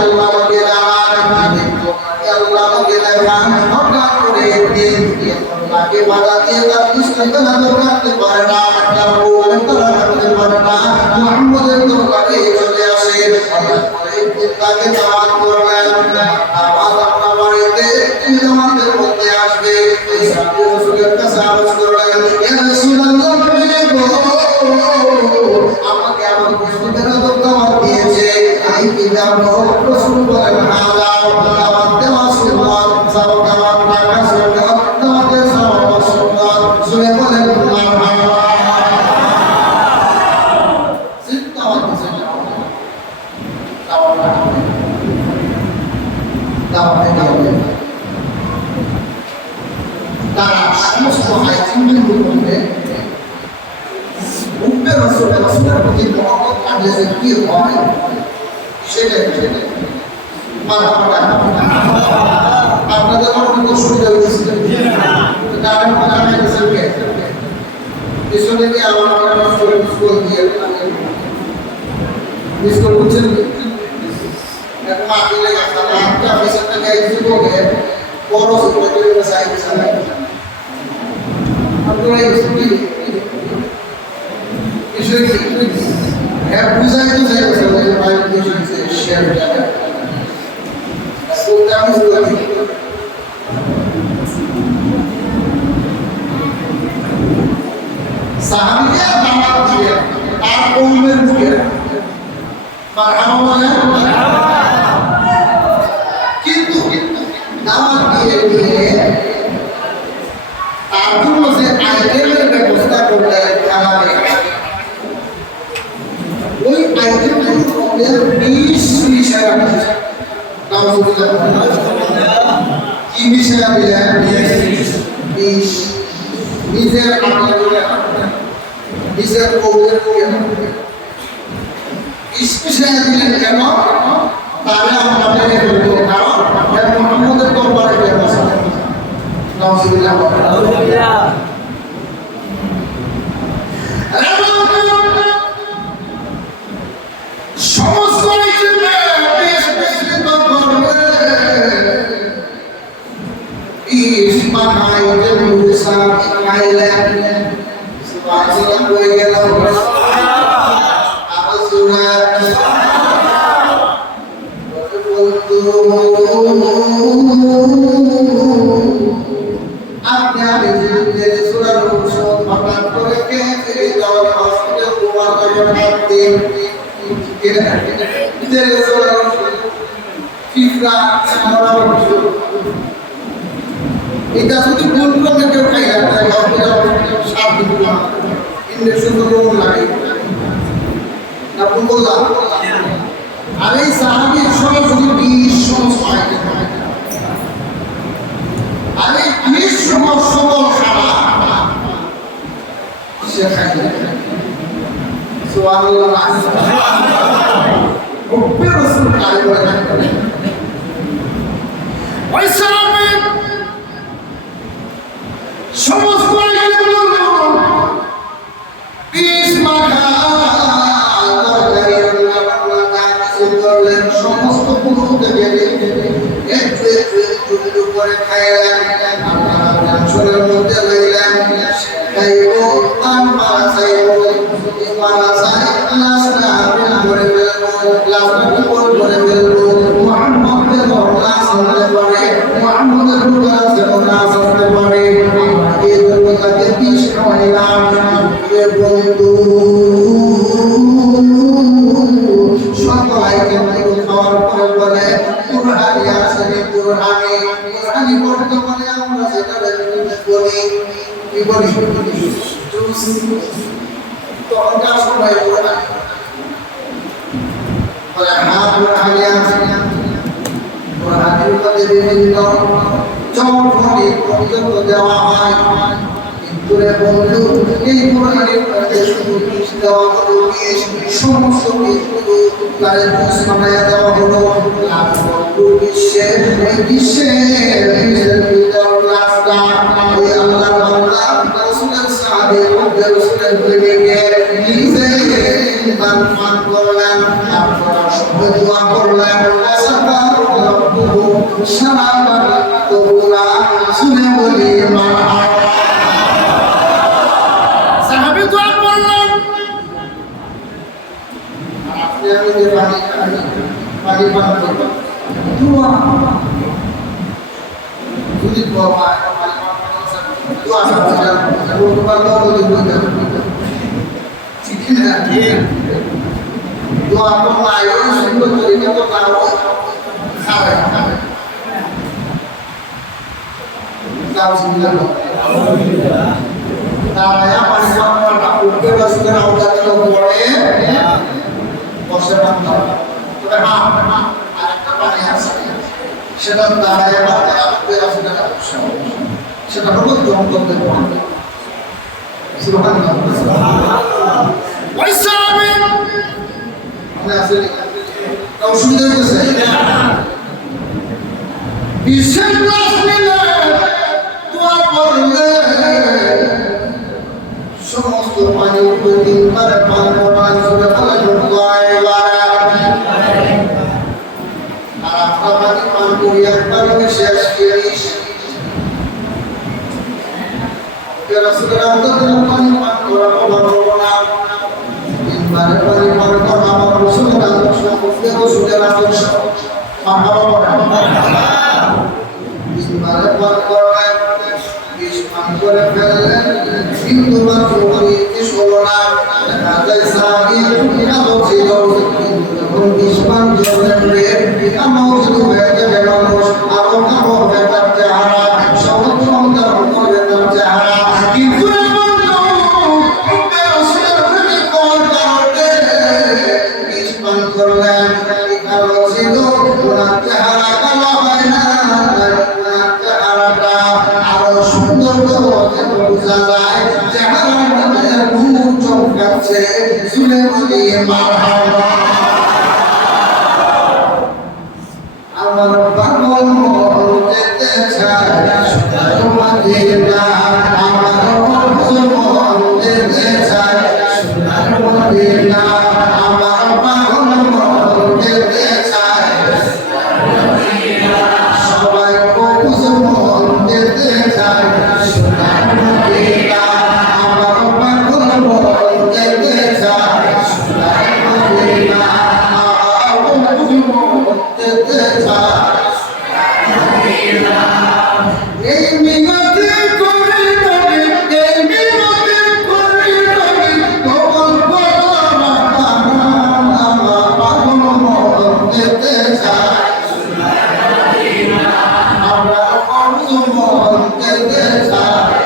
আল্লাহ আমাকে আল্লাহ আমাকে দেখান হঠাৎ করে একদিন তাকে বাধা দিয়ে তার কৃষ্ণকে রাখতে পারে না, তার বউকে তারা রাখতে পারে না। মুহাম্মদের দরবারে চলে আসে, তাকে দাওয়াত করলেন, আবার আপনার বাড়িতে তুমি আমাদের মধ্যে আসবে। এই সাথে রাসূলের কাছে আরজ করলেন, ইয়া রাসূলুল্লাহ আমাকে আমার কৃষ্ণকে দাওয়াত দিয়েছে, আমি কি যাবো? রাসূল বলেন হ্যাঁ যাও, দাওয়াত দেওয়া সুন্নাত, যাও দাওয়াত রাখা সুন্নাত, দাওয়াতে যাওয়া সুন্নাত। শুনে বলেন মারহাবা। চিন্তা হচ্ছে তারা সমস্ত আইনদের মধ্যে উম্মে রাসূলের প্রতি মহব্বত থাকলে যে কি হয় সেটাই মারহাবা। আপনাদের কোনো সুবিধা হয়েছে কারণ আমি রিসার্ভে পিছনে গিয়ে আমার স্কুল দিয়ে স্কুল বুঝছেন এখন মাটিলে গেছে একটা অফিসার থেকে একটু বলে বড় সুপারভাইজার সাহেব সাহেব আপনারা এই স্কুল ইসে হ্যাঁ বুঝাই তো যায় যে ভাই কিছু শেয়ার করে স্কুলটা আমি বলি সাহাবীকে দাওয়াত দিয়ে তার কওমের মুখে মারহাবা। কিন্তু দাওয়াত দিয়ে তার জন্য যে আইটেমের ব্যবস্থা করলেন খাবারের, ওই আইটেমগুলোর 20 বিষয় আছে। কি বিষয় দিলেন? 20 নিজের নিজের কৌমের স্পেশাল দিলেন কেন? তাহলে আমরা মেনে ফেলবো, কারণ মুহাম্মদের দরবারে ব্যবস্থা নাউজুবিল্লাহ। সমস্ত এটা যদি ভুল করে কেউ খাই ইঞ্জেকশন লাগে না বললাম। আর এই সাহাবীর সরাসরি 20 সমস্ত আইটেম, আর এই 20 সমস্ত খাবার সে খাই সুবহানাল্লাহ। হুব্বে রাসূল কাজ করে থাকবে ওই সাহাবী সমস্ত আইটেমগুলো বিষ মাখা তরকারি রান্না কিছু করলেন সমস্ত পুরুষকে বেড়ে একটু একটু একটু একটু করে খাইলেন আপনারা টেনশনের মধ্যে রইলেন খাইব আর মারা চাইব মারা চাই লাশটা করে ফেলবো লাশটা করে ফেলবো মুহাম্মদের না শুনতে পারে মুহাম্মদের রূপা যেন না শুনতে পারে এই জন্য তাকে বিষ খাওয়াইলাম বন্ধু সকল আইটেম খাওয়ার পরে বলে কুরআনি আছে কুরআনি বর্তমানে আমরা যেটা বলি কি বলি জুস তো আমরা সবাই কুরআনি বলে হ্যাঁ কুরআনি আছে কুরআনের মধ্যে বিভিন্ন চমৎকারী পর্যন্ত দেওয়া হয় কিন্তু রে বন্ধু এই কুরআনের মধ্যে শুধু বিষ দেওয়া হলো বিষ সমস্ত কিছু তারে বিষ বানায়া দেওয়া হলো বন্ধু বিশ্বের এই বিশ্বের ভিতর রাস্তা ওই আল্লাহর বান্দা রাসূলের সাহাবী রাসূলের প্রেমিকে নিজে ইমান করলেন আপনারা সবাই দোয়া করলেন সারা তোমরা শুনে বলি মারহাবা সাহাবী দোয়া করলেন আপনি আমি যে পানি পান করব দোয়া যদি দোয়া পায় দোয়া করবেন রোজগার বলি বলেন ঠিক না দোয়া তো আয়ো সুন্দর তরিকা তো কারো খাবে তারা পানি পাওয়াটা উঠে রাসূলের আওতাতে পড়ে বসে বান্দা তবে আরেকটা পানি আছে সেটা দাঁড়ায় বান্দা উঠে রাসূলের আওতাতে সেটা হলো জমজমের পানি সুবহানাল্লাহ ওই সাহাবী আমরা আসলে অসুবিধা হয়েছে বিশেষ ক্লাস নিলে দোয়া করলে সমস্ত পানি উপরে তিনবারে পান করার সুরে বলে আর আপনার পানি পান করি একবার শেষ করিস রাসূলের আদরের পানি পান করা বলবো না তিনবারে পানি পান করা আমার রাসূলের আদর সম্পর্কে রাসূলের আদর মারহাবা তিনবারে পান করা বিষ পান করে ফেললেন কিন্তু রাসূলের কি হলো না দেখা যায় সাহাবী কালো ছিল যখন বিষ পান করলেন রে কালো ছিল হয়ে যাবে মানুষ আরো কালো হয়ে তার চেহারা সবুজ রঙের করে তার চেহারা কিন্তু করলেন কালো ছিল ওনার চেহারা কালো হয় না ওনার চেহারাটা আরো সুন্দর বোঝা যায় চেহারার মধ্যে নূর চমকাচ্ছে শুনে বলি মারহাবা আমার পাগল মন যেতে চায় সোনার মদিনা আমার পাগল মন যেতে চায় সোনার মদিনা আমার পাগল মন যেতে চায় সবাই পাগল মন যেতে চায় সোনার মদিনা আমার পাগল মন যেতে চায় সোনার মদিনা আমার পাগল মন যেতে চায় এই মিনতি করি নবী এই মিনতি করি নবী কবুল করো আমার পাগল মন যেতে চায় আমরা পাগল মন যেতে চায়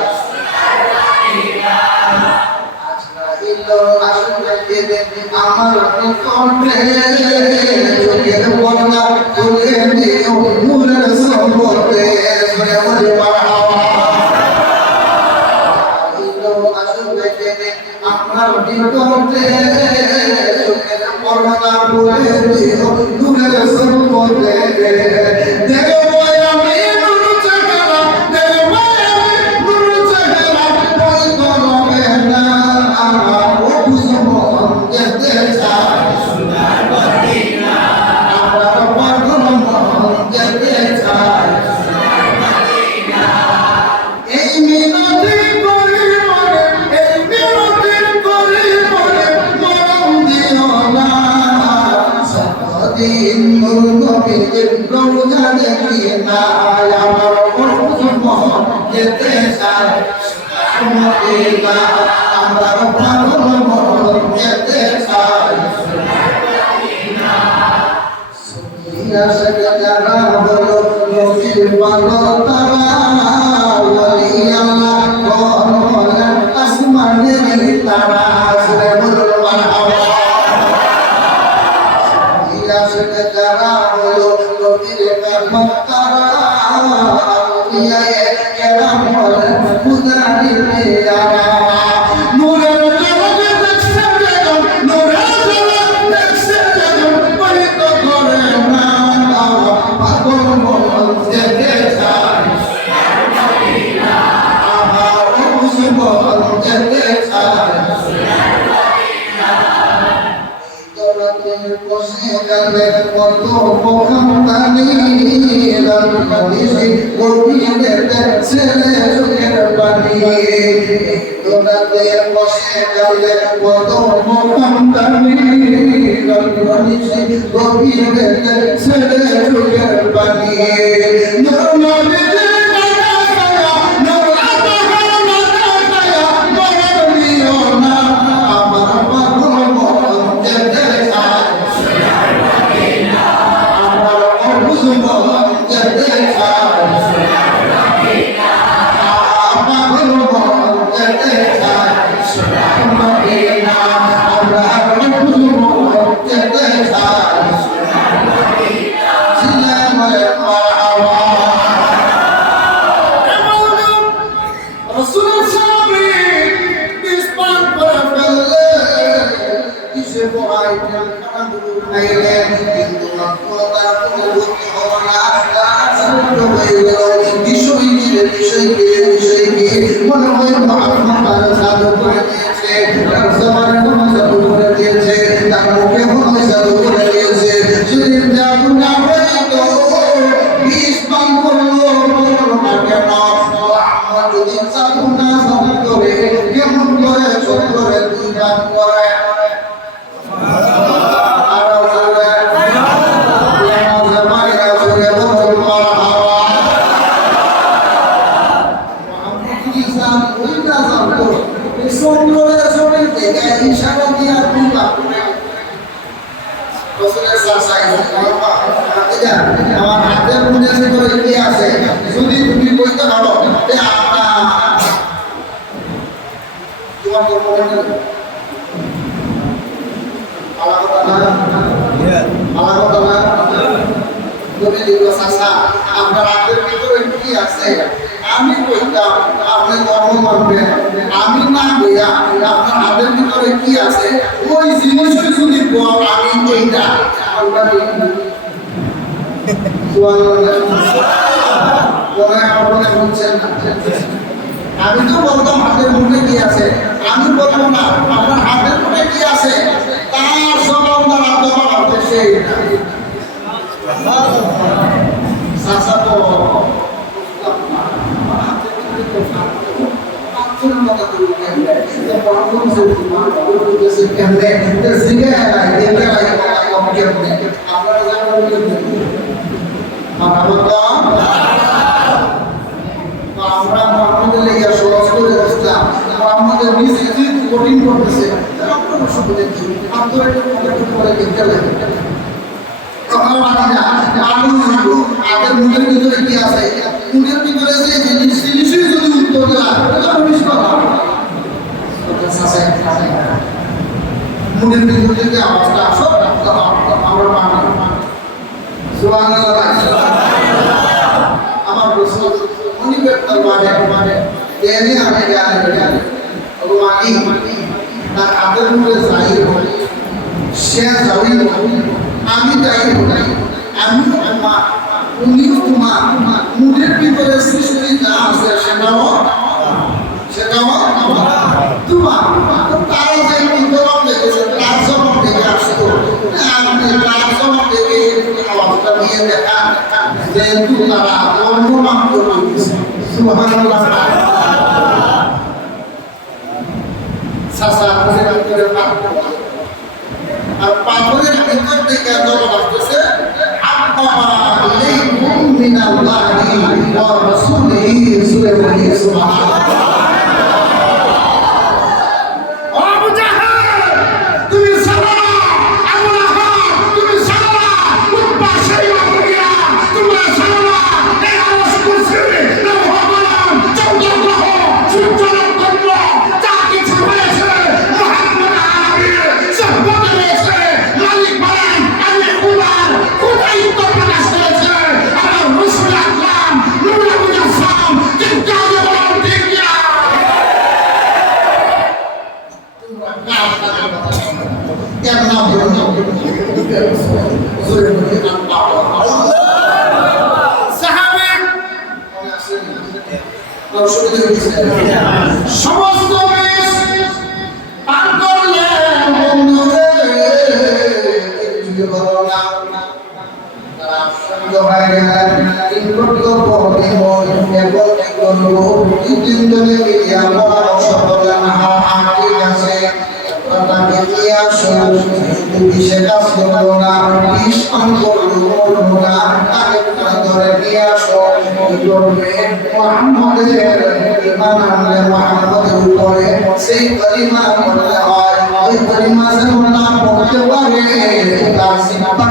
আমার কণ্ঠে চোখের পর্দা খুলে দিও নূরের সম্পর্কে শুনে বলি মারহাবা আমার কণ্ঠে চোখের করোনা বলে দিও নূরের সম্পদে দেখো আমি নূর চেহারা দেখো আমি নূর চেহারা ওই করবে না ও বুঝমন যেতে চাই সোনার মদিনা আমরা পাগল মন যেতে চাই সোনার মদিনা এই মিনতি করি মনে এই মিনতি করি মনে মরম দিও না সতদিন নূর নবীর রওজা দেখি না আমার মন যেতে চাই সোনার মদিনা আমরা পাগল মন যেতে চাই সোনার মদিনা সুনিয়া সজদা বলো নবীর পাগল তারা ওলি আল্লাহ কোন বলেন আসমানের তারা সুরে বলো মারহাবা সুনিয়া সজদা বলো নবীর পাগল তারা ওলিয়া কেরাম বলেন খুদারি পেয়ারা নূরের জগতে দেখছে যখন নূরের জগতে দেখছে যখন ওই তো করে না পাগল মন যেতে চাই সোনার মদিনা আমার বুঝমন যেতে চাই সোনার মদিনা তোরাতে বসে গেলে কত মোহাম্মদানি রামকাদিসি গর্বিতে ছেলে চোখের পানি তোরাতে বসে গেলে কত মোহাম্মদানি রামকাদিসি গর্বিতে ছেলে চোখের পানি নূর নবীর কেমন করে ছোট করে দুই গান করে আমার হাতের মধ্যে করে কি আছে যদি তুমি কইতে পারো তোমার আপনার হাতের ভিতরে কি আছে আমি কইতাম আপনি কর্ম করবেন আমি না কইয়া আপনার হাতের ভিতরে কি আছে ওই জিনিসটা যদি আমি কইতা আমি তো বলতাম হাতের মধ্যে কি আছে আমি বলবো না আপনার হাতের মধ্যে কি আছে তার সব আপনার সেই আমরা আমাদের লেগে সহজ করে বসলাম আমাদের নিজে কঠিন করতেছে আগের মুখের ভিতরে কি আছে মুখের ভিতরে জিনিসই যদি উত্তর দেওয়া মুখের ভিতরে যে আওয়াজটা সব আমরা মানি আমার প্রশ্ন অনিবের দরবারে দেনে আমি জানি ভগবানী তার হাতের মধ্যে জাহির হয় সে যাওই আমি তাই বলি আমি মা উনিও তোমার মুখের ভিতরে সৃষ্টি যা আছে সেটাও তোমার তারা যে বিতরণ দেখেছে তার জবাব থেকে আসতো আপনি তার জবাব থেকে আওয়াজটা নিয়ে দেখা যেহেতু তারা অনুমান করে দিয়েছে সুবহানাল্লাহ সাসা করে আর পাথরের ভিতর থেকে জবাব আসতেছে আলাইকুম মিনাল্লাহি ওয়া রাসূলিহি সুবহানাল্লাহ সমস্ত পান করলেন বন্ধুরে তারা সঙ্গ হয়ে গেলেন তিনজনে মিলিয়া পরামর্শ করলেন ঠিক আছে তাকে নিয়ে আসো তুমি সেটা করলো না বিস্ফোরণ করলো না তাকে ধরে নিয়ে আসো করবে মুহাম্মদের ঈমান আনলে মুহাম্মদের উপরে সেই কালিমা পড়তে হয় ওই কালিমা যেন না পড়তে পারে তার সিনাটা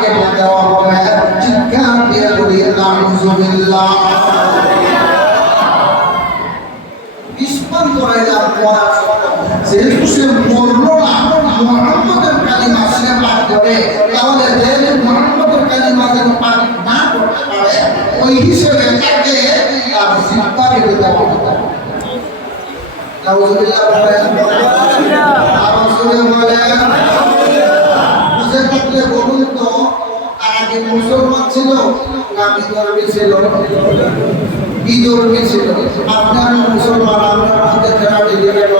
কেটে দেওয়া হবে চিৎকার দিয়ে বলি নাউযুবিল্লাহ বিস্ফোরণ করে যাওয়ার পর যেহেতু সে মরলো না মুহাম্মদের কালিমা সে পাঠ করে তাহলে যেহেতু মুহাম্মদের কালিমা যেন পাঠ না করতে পারে ওই হিসেবে তাকে আর জিব্বা কেটে দেওয়া হতো নাউযুবিল্লাহ বলেন আর রাসূল বলেন বুঝে থাকলে বলুন তো আগে মুসলমান ছিল না বিধর্মী ছিল বিধর্মী ছিল আপনার মুসলমান আপনার মধ্যে থেরাপি দিলেন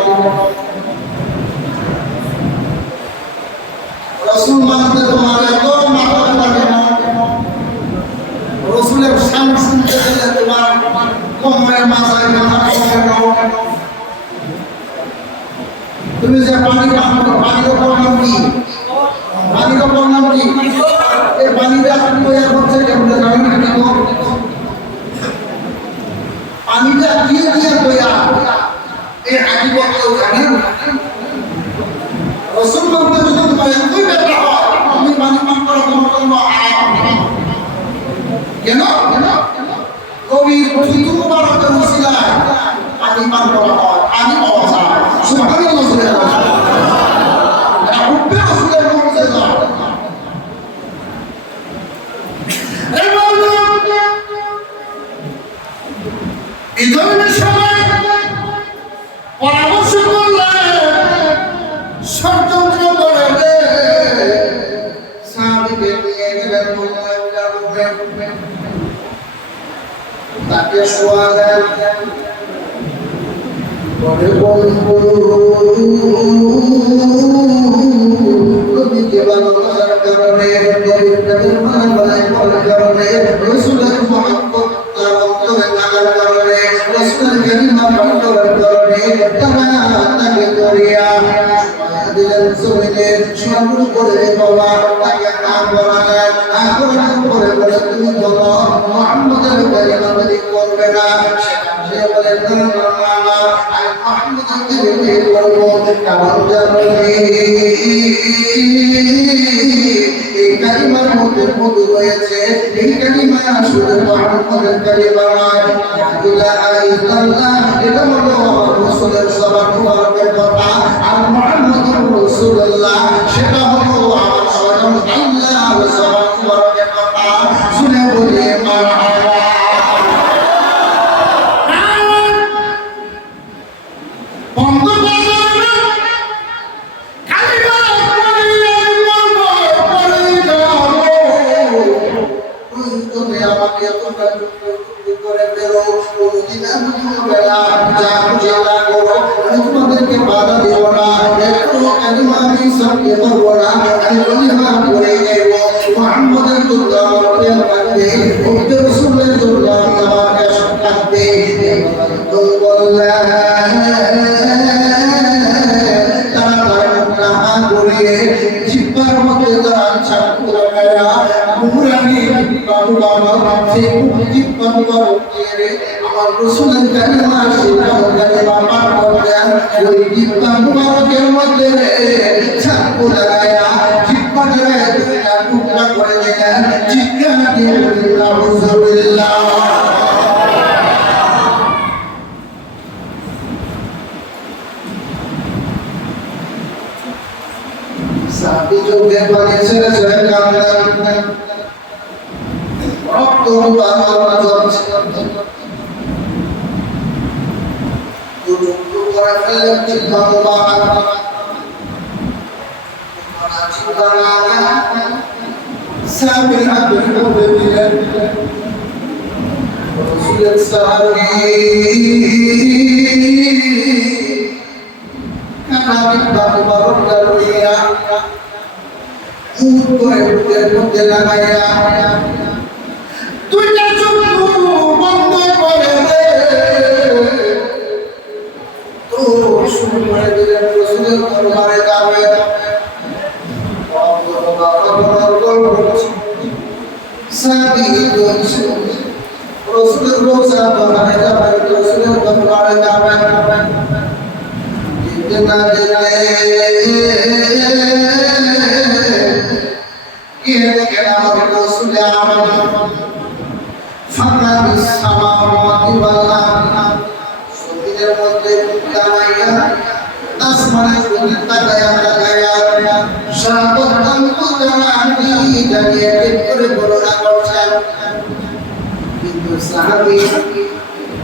রাসূল মানতে তোমার এত মাথা লাগে না রাসূলের শান শুনতে গেলে তোমার কোমরে মাথায় ব্যথা করে না তুমি যে পানি পান করো পানির উপর নাম কি পানির উপর নাম কি এই পানিটা তৈরি হচ্ছে কেমন জানেন না কি পানিটা দিয়ে দিয়ে তৈরি এই আকিবত জানেন রাসূল বলতে যদি তোমার এতই ব্যথা হয় তুমি পানি পান করো তোমার জন্য আরাম কেন কবি ফিতু মুবারকের ওসিলায় পানি পান করা হয় পানি পাওয়া যায় সুবহানাল্লাহ এটা উঠবে রাসূলের মুজিজা এই ধরনের সময় পরামর্শ করলে ষড়যন্ত্র করে সাহাবীকে নিয়ে গেলেন তাকে শোয়া দেন পরে বলবো নবীকে ভালোবাসার কারণে নবীর ভালোবাসার কারণে রাসূলের মহব্বত তার অন্তরে থাকার কারণে রাসূলের কালিমা পাঠের কারণে তারা তাকে করিয়া দিলেন জমিনে শুরু করে বাবা তাকে না বলালেন আগ্রহ করে বলে তুমি বলো মুহাম্মদের কালিমা বলি করবে না সে বলে না আমি মুহাম্মদের কালিমা করব কারণ জানি এই কালিমার মধ্যে মধু রয়েছে এই কালিমা আসলে মুহাম্মদের কালিমা নয় লা ইলাহা ইল্লাল্লাহ এটা হলো রাসূলের সবার মুবারকের কথা আর মুহাম্মদুর রাসূলুল্লাহ সেটা হলো আমার স্বয়ং আল্লাহর সবার মুবারকের কথা শুনে বলি মারহাবা বন্ধ কালিমা দিয়ে তোমরা করে ফেলো কোনদিন বেলা যা জেলা করো তোমাদেরকে বাধা দেব না একটু কালিমা আমি সঙ্গে করবো না কালিমা করে দেব মুহাম্মাদের জন্য আমাকে লাগবে ওকে রাসূলের জন্য আমাকে লাগবে তো বললেন জিব্বার মধ্যে দান ছাত্র মেরা মুরানি বাবু বাবা সে জিব্বা মুবারকে আমার রাসূলের কালিমা শিখাও কালিমা পাঠ করতেন ওই জিব্বা মুবারকের মধ্যে ছাত্র লাগায়া জিব্বা ধরে টুকরা করে দিলেন জিব্বা দিয়ে আল্লাহুল্লাহ সাথী যোগে পানি ছেড়ে ছেড়ে কাঁদলেন রক্ত বাঁধানো যাচ্ছে দুটো করে ফেললেন চিন্তা মুবারক চিন্তা না সাহাবী আব্দুল করে দিলেন রাসূলের সাহাবী কানাবিক বাবু বাবু দাঁড়িয়ে মুখ করে বুকের মধ্যে লাগাইয়া দুইটা চোখ বন্ধ করে দে তো শুরু করে দিলেন রাসূলের দরবারে যাবে সাহাবী বলছে রাসূলের রোজা দরবারে যাবে রাসূলের দরবারে যাবে না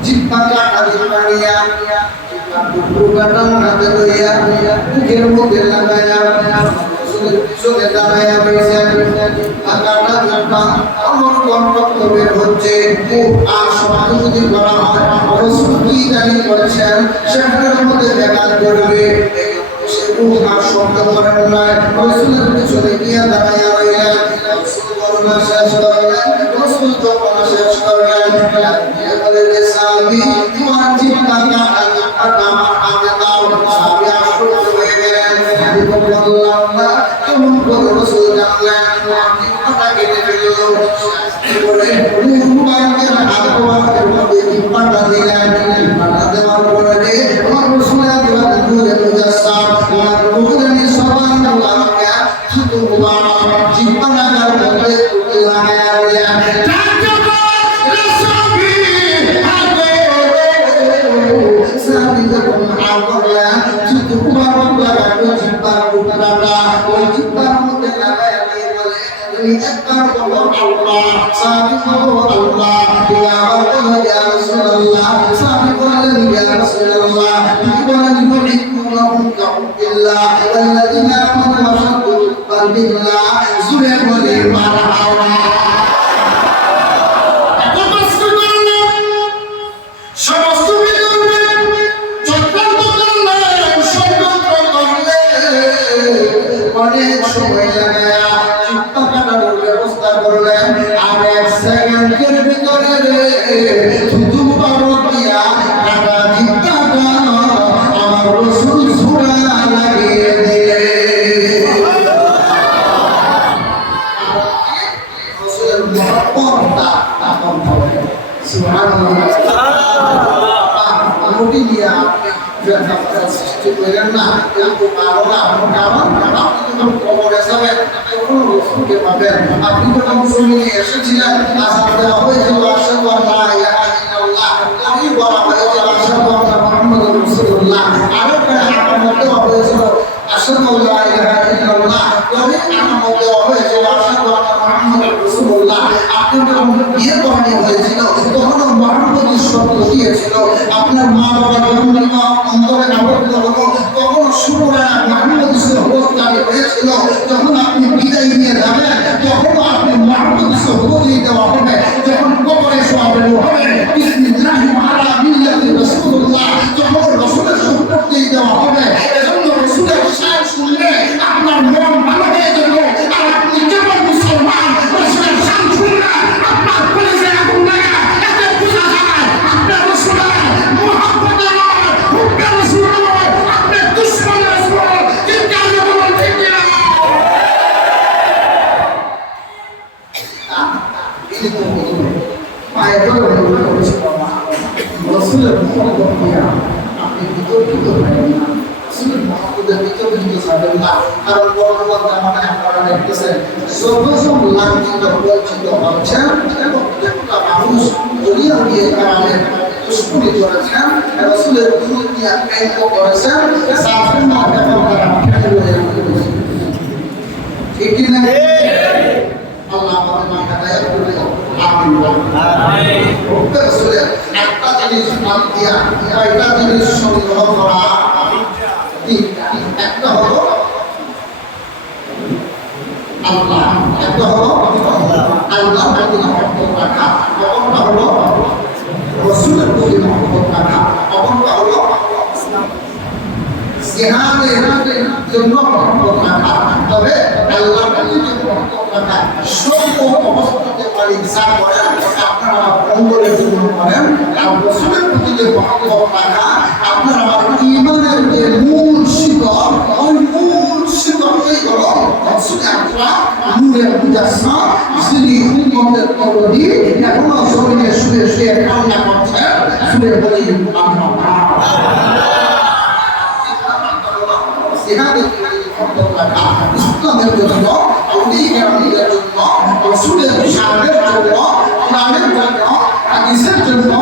জিব্বা কাটা দিয়ে মুখের মধ্যে লাগাইয়া পিছনে দাঁড়াইয়া বের হচ্ছে আর শব্দ যদি করা হয় রাসূল কি জানি করেছেন সেটার মধ্যে দেখা করবে সে মুখ আর শব্দ করেন না রাসূলের পিছনে গিয়ে দাঁড়াইয়া রইলেন রাসূল করোনা শেষ করলেন রাসূল তো করোনা শেষ করলেন বলে যে সাহাবী তোমার জিব্বা কাটা আমার হাতে দাও সাহাবী আশ্চর্য হয়ে গেলেন আমি বললাম না কেমন করে রাসূল জানলেন জিব্বাটা কেটে ফেলল বলে মুবারকের হাতের মধ্যে জিব্বাটা দিলেন জিব্বাটা দেওয়ার পরে আমার রাসূলের দূরে মুজাসসাম আমার মুখে সবান আমাকে শুধু মুবারক জিব্বা লাগার মধ্যে লাগায়া দিলেন অনেক সময় লাগায়া চিন্তা কাটার ব্যবস্থা করলেন আর এক সেকেন্ডের ভিতরে শুধু মুবারক দিয়া কাটা চিন্তাটা আমার রাসূল সুরা লাগিয়ে দিলেন রাসূলের মহব্বতটা তখন হবে সুবহানাল্লাহ অনুমতি দিয়া সৃষ্টি করেন না কিন্তু আপনি কবরে যাবেন তখন রসুলকে পাবেন আপনি যখন জমিনে এসেছিলেন আযান দেওয়া হয়েছিল আশহাদু আল্লা ইলাহা ইল্লাল্লাহ আমি বলা হয়েছিল আশহাদু আন্না মুহাম্মাদুর রাসূলুল্লাহ আরেকটা আমার দেওয়া হয়েছিল আশহাদু আল্লা ইলাহা ইল্লাল্লাহ আমি আমার দেওয়া হয়েছিল আশহাদু আন্না মুহাম্মাদুর রাসূলুল্লাহ আপনি যখন বিয়ে করানো হয়েছিল তখন মুহাম্মদের শব্দ দিয়েছিল আপনার মা বাবা যখন অন্তরে আবদ্ধ হলো তখন শুরুরা মুহাম্মদের শব্দ হয়েছিল যখন আপনি বিদায় নিয়ে যাবেন তখন আপনি মুহাম্মদের শব্দ দিয়ে দেওয়া হবে যখন আপনার মন ভালো হয়ে যাবে আর আপনি কেবল মুসলমান রসুলের শান শুনলে আপনার কলিজায় আগুন লাগা এতে বোঝা যায় আপনার রসুলের মুহাব্বতে নয় হুব্বে রসুল নয় আপনি দুশমন রসুল কিন্তু আমি বলুন ঠিক কিনা ini tu Maya tu Rasulullah Muhammad dia apa itu Rasulullah Muhammad itu sahaja kalau orang zaman yang orang itu semua lagi kita baca kita harus beliau dia kerana Rasul itu orang Rasulullah dunia itu orang sampai mana orang Ikhina Allah berkata amin. Rasulullah একটা জিনিস বাদ দিয়া কয়টা জিনিস সংগ্রহ করা একটা হলো আল্লাহ একটা হলো আল্লাহ প্রতি মহব্বত রাখা অপরটা হলো রাসূলের প্রতি মহব্বত রাখা অপরটা হলো জিহাদের জন্য মহব্বত রাখা তবে আল্লাহর প্রতি মহব্বত রাখা সব অবস্থাতে মালিক যা করে আপনারা অন্তরের জন্য করেন আর রাসূলের প্রতি যে মহব্বত রাখা আপনারা ঈমানের যে মূল শিকড় ওই মূল শিকড়ই হলো রাসূল আকরাম নূরের মুজাসসাম যিনি উম্মতের তরদি এখনো জমিনে শুয়ে শুয়ে কান্না করছেন শুয়ে বলি আল্লাহ জিহাদের ইসলামের জন্য আউলিয়াদের জন্য রাসূলের শানের জন্য কোরআনের জন্য হাদিসের জন্য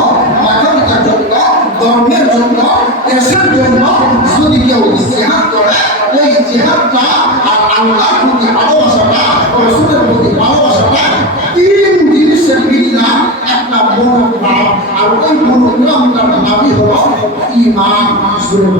মানবতার জন্য ধর্মের জন্য দেশের জন্য যদি কেউ জিহাদ করে ওই জিহাদটা আর আল্লাহর প্রতি ভালোবাসাটা রাসূলের প্রতি ভালোবাসাটা তিন জিনিসের মিলনা একটা মনোভাব আর ওই মনোভাবটার নামই হলো ঈমান রাসূলের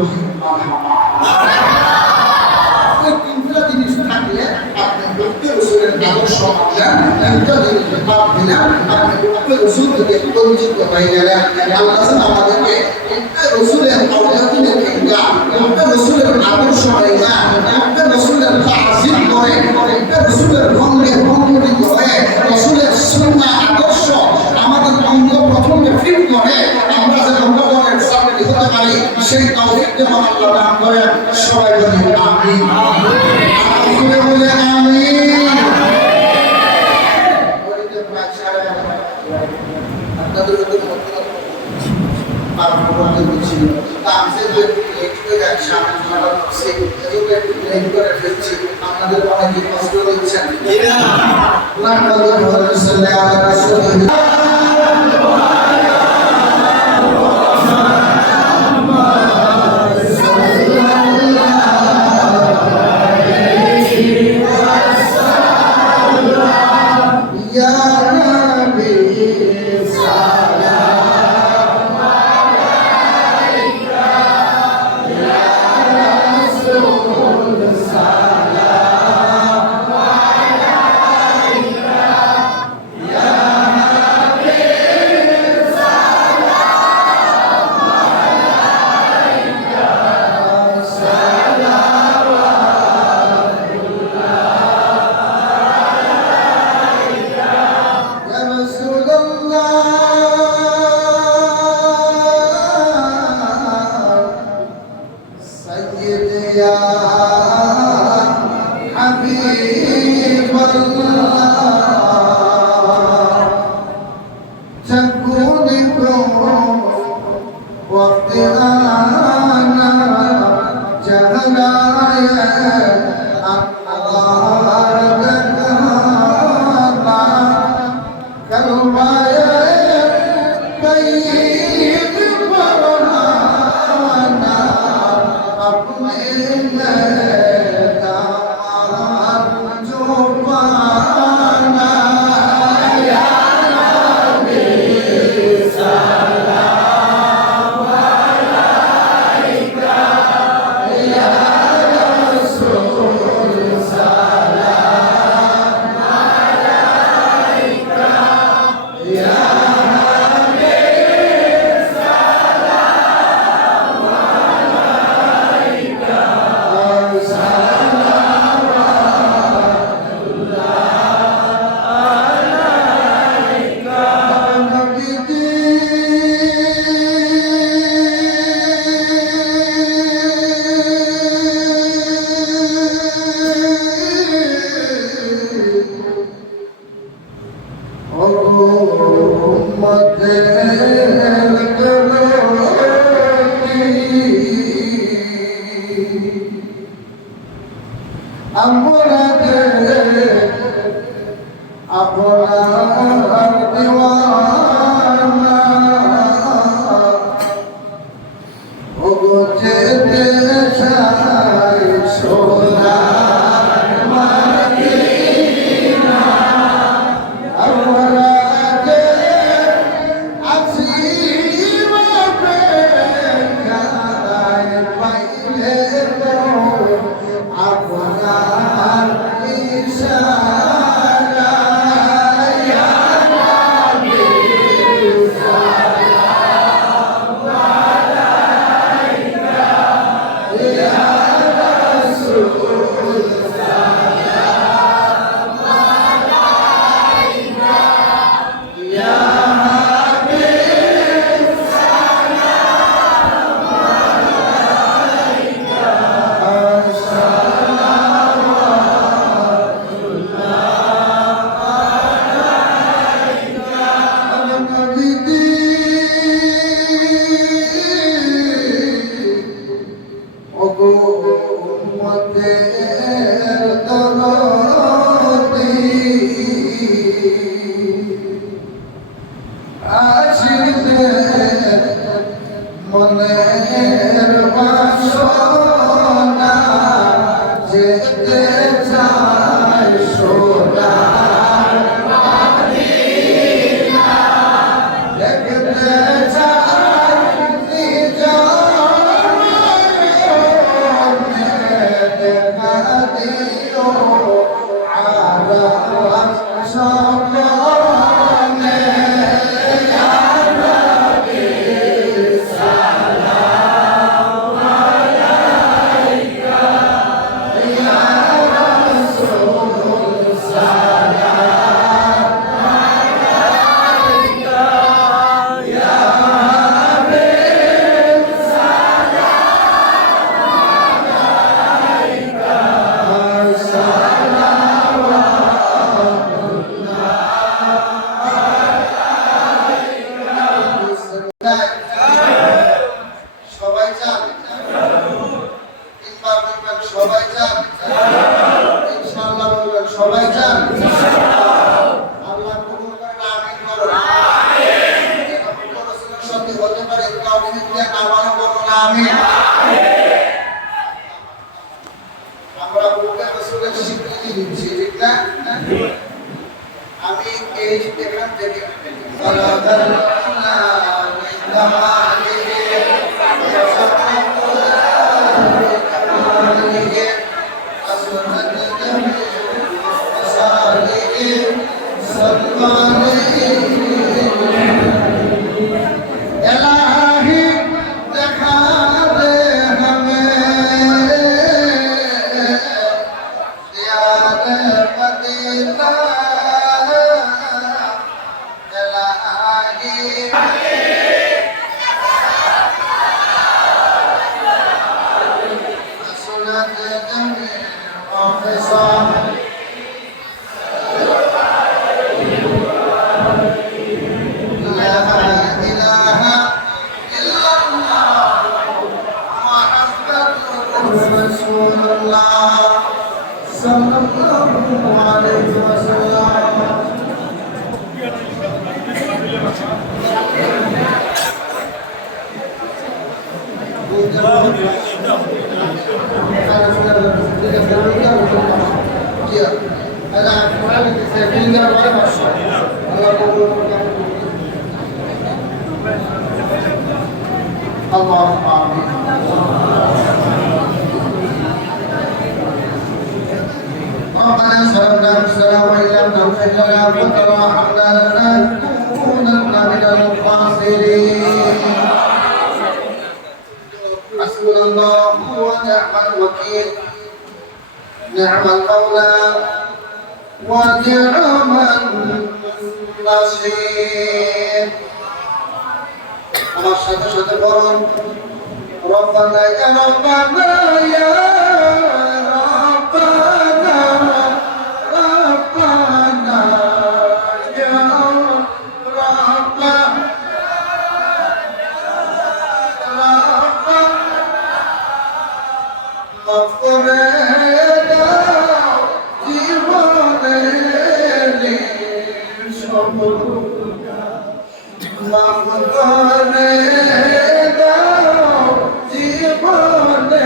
জিনিস থাকলে আপনি ভক্তি রসুলের আদর্শ মানলেন একটা জিনিস বাদ দিলেন আপনি ভক্তি রসুল থেকে বঞ্চিত হয়ে গেলেন আল্লাহ আমাদেরকে একটা রসুলের আওলাদের কিংবা একটা রসুলের আদর্শ হয়ে যায় একটা রসুলের তাজিম করে একটা রসুলের ভঙ্গে ভঙ্গিত হয়ে রসুলের সুন্নাহ আদর্শ আমাদের অঙ্গ প্রথমে ফিট করে আমরা যে ভগবানের সামনে হতে পারি সেই তৌফিক যেমন আল্লাহ দান করেন সবাই বলি আমিন বলে বলে আমিন আপনাদের আপনাদের অনেকে কষ্ট দিচ্ছেন Bye. আমরা যে আপনার দিওয়ানা ও গো যেতে চাই সোনার মদিনা আমরা যে আছি অপেক্ষায় পাইলে তো আপনার ইশারায় ইয়া নবী সালাম আলাইকা ইয়া রাসূল সালাম আলাইকা ইয়া হাবিব সালাম আলাইকা মনের বাসনা যেতে চাই সোনার মদিনা দেখতে চাই নিজাম দেখা দিও আরাম সপনে ইয়া নবী সালাম আলাইকা ইয়া রাসূল সালাম আলাইকা ইয়া হাবিব সালাম আলাইকা সবাই চান তিনবার বলবেন সবাই চান ইনশাআল্লাহ বলবেন সবাই চান আল্লাহ কবুল করেন আমিন বলুন আমিন এটা রাসূলের সাথে হতে পারে কাউকে দিয়ে আমারও বলুন আমিন আমরা বুকে রাসূলের স্বীকৃতি দিচ্ছি ঠিক না আমি এই এখান থেকে इलाही दिखा दे हमें यार मदीना इलाही सुनत जमी ऑफिसर اللهم آمين ربنا سلمنا بالسلام وإن لم تغفر لنا وترحمنا لنكونن من الخاسرين حسبنا الله ونعم الوكيل نعم المولى ونعم النصير আমার সাথে সাথে বলুন রব্বানা ইয়া রব্বানা ইয়া রব্বানা রব্বানা ইয়া রব্বানা রব্বানা মাফ করে দাও মাফ করে দাও জীবনে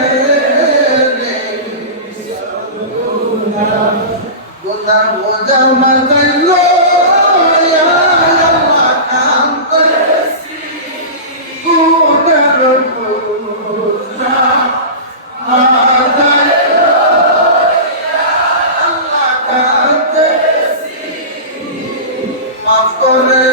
গুনাহ বোঝা মাথাইল ইয়া আল্লাহ কান্দেছি গুনার বোঝা মাথাইল ইয়া আল্লাহ কান্দেছি মাফ করে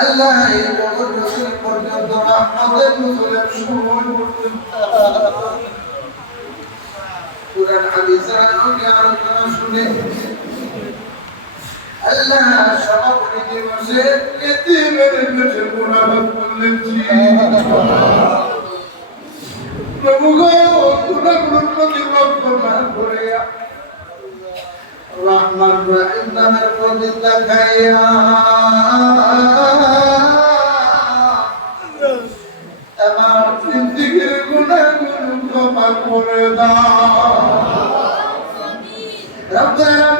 আল্লাহ এই জগৎ রসুল পর্যন্ত রহমতের নজুলের সময় পর্যন্ত কুরআন হাদিসের আলোচনা শুনে আল্লাহ সভাপতি দিবসে এতিমের পেটে মুনাফাত করলেন প্রভু গো গুনাহগুলোর প্রতি লক্ষ্য না করে রহমান রহিম নামের প্রতি তাকাইয়া আমার জিন্দেগীর গুনাহগুলো ক্ষমা করে দাও রব্বানা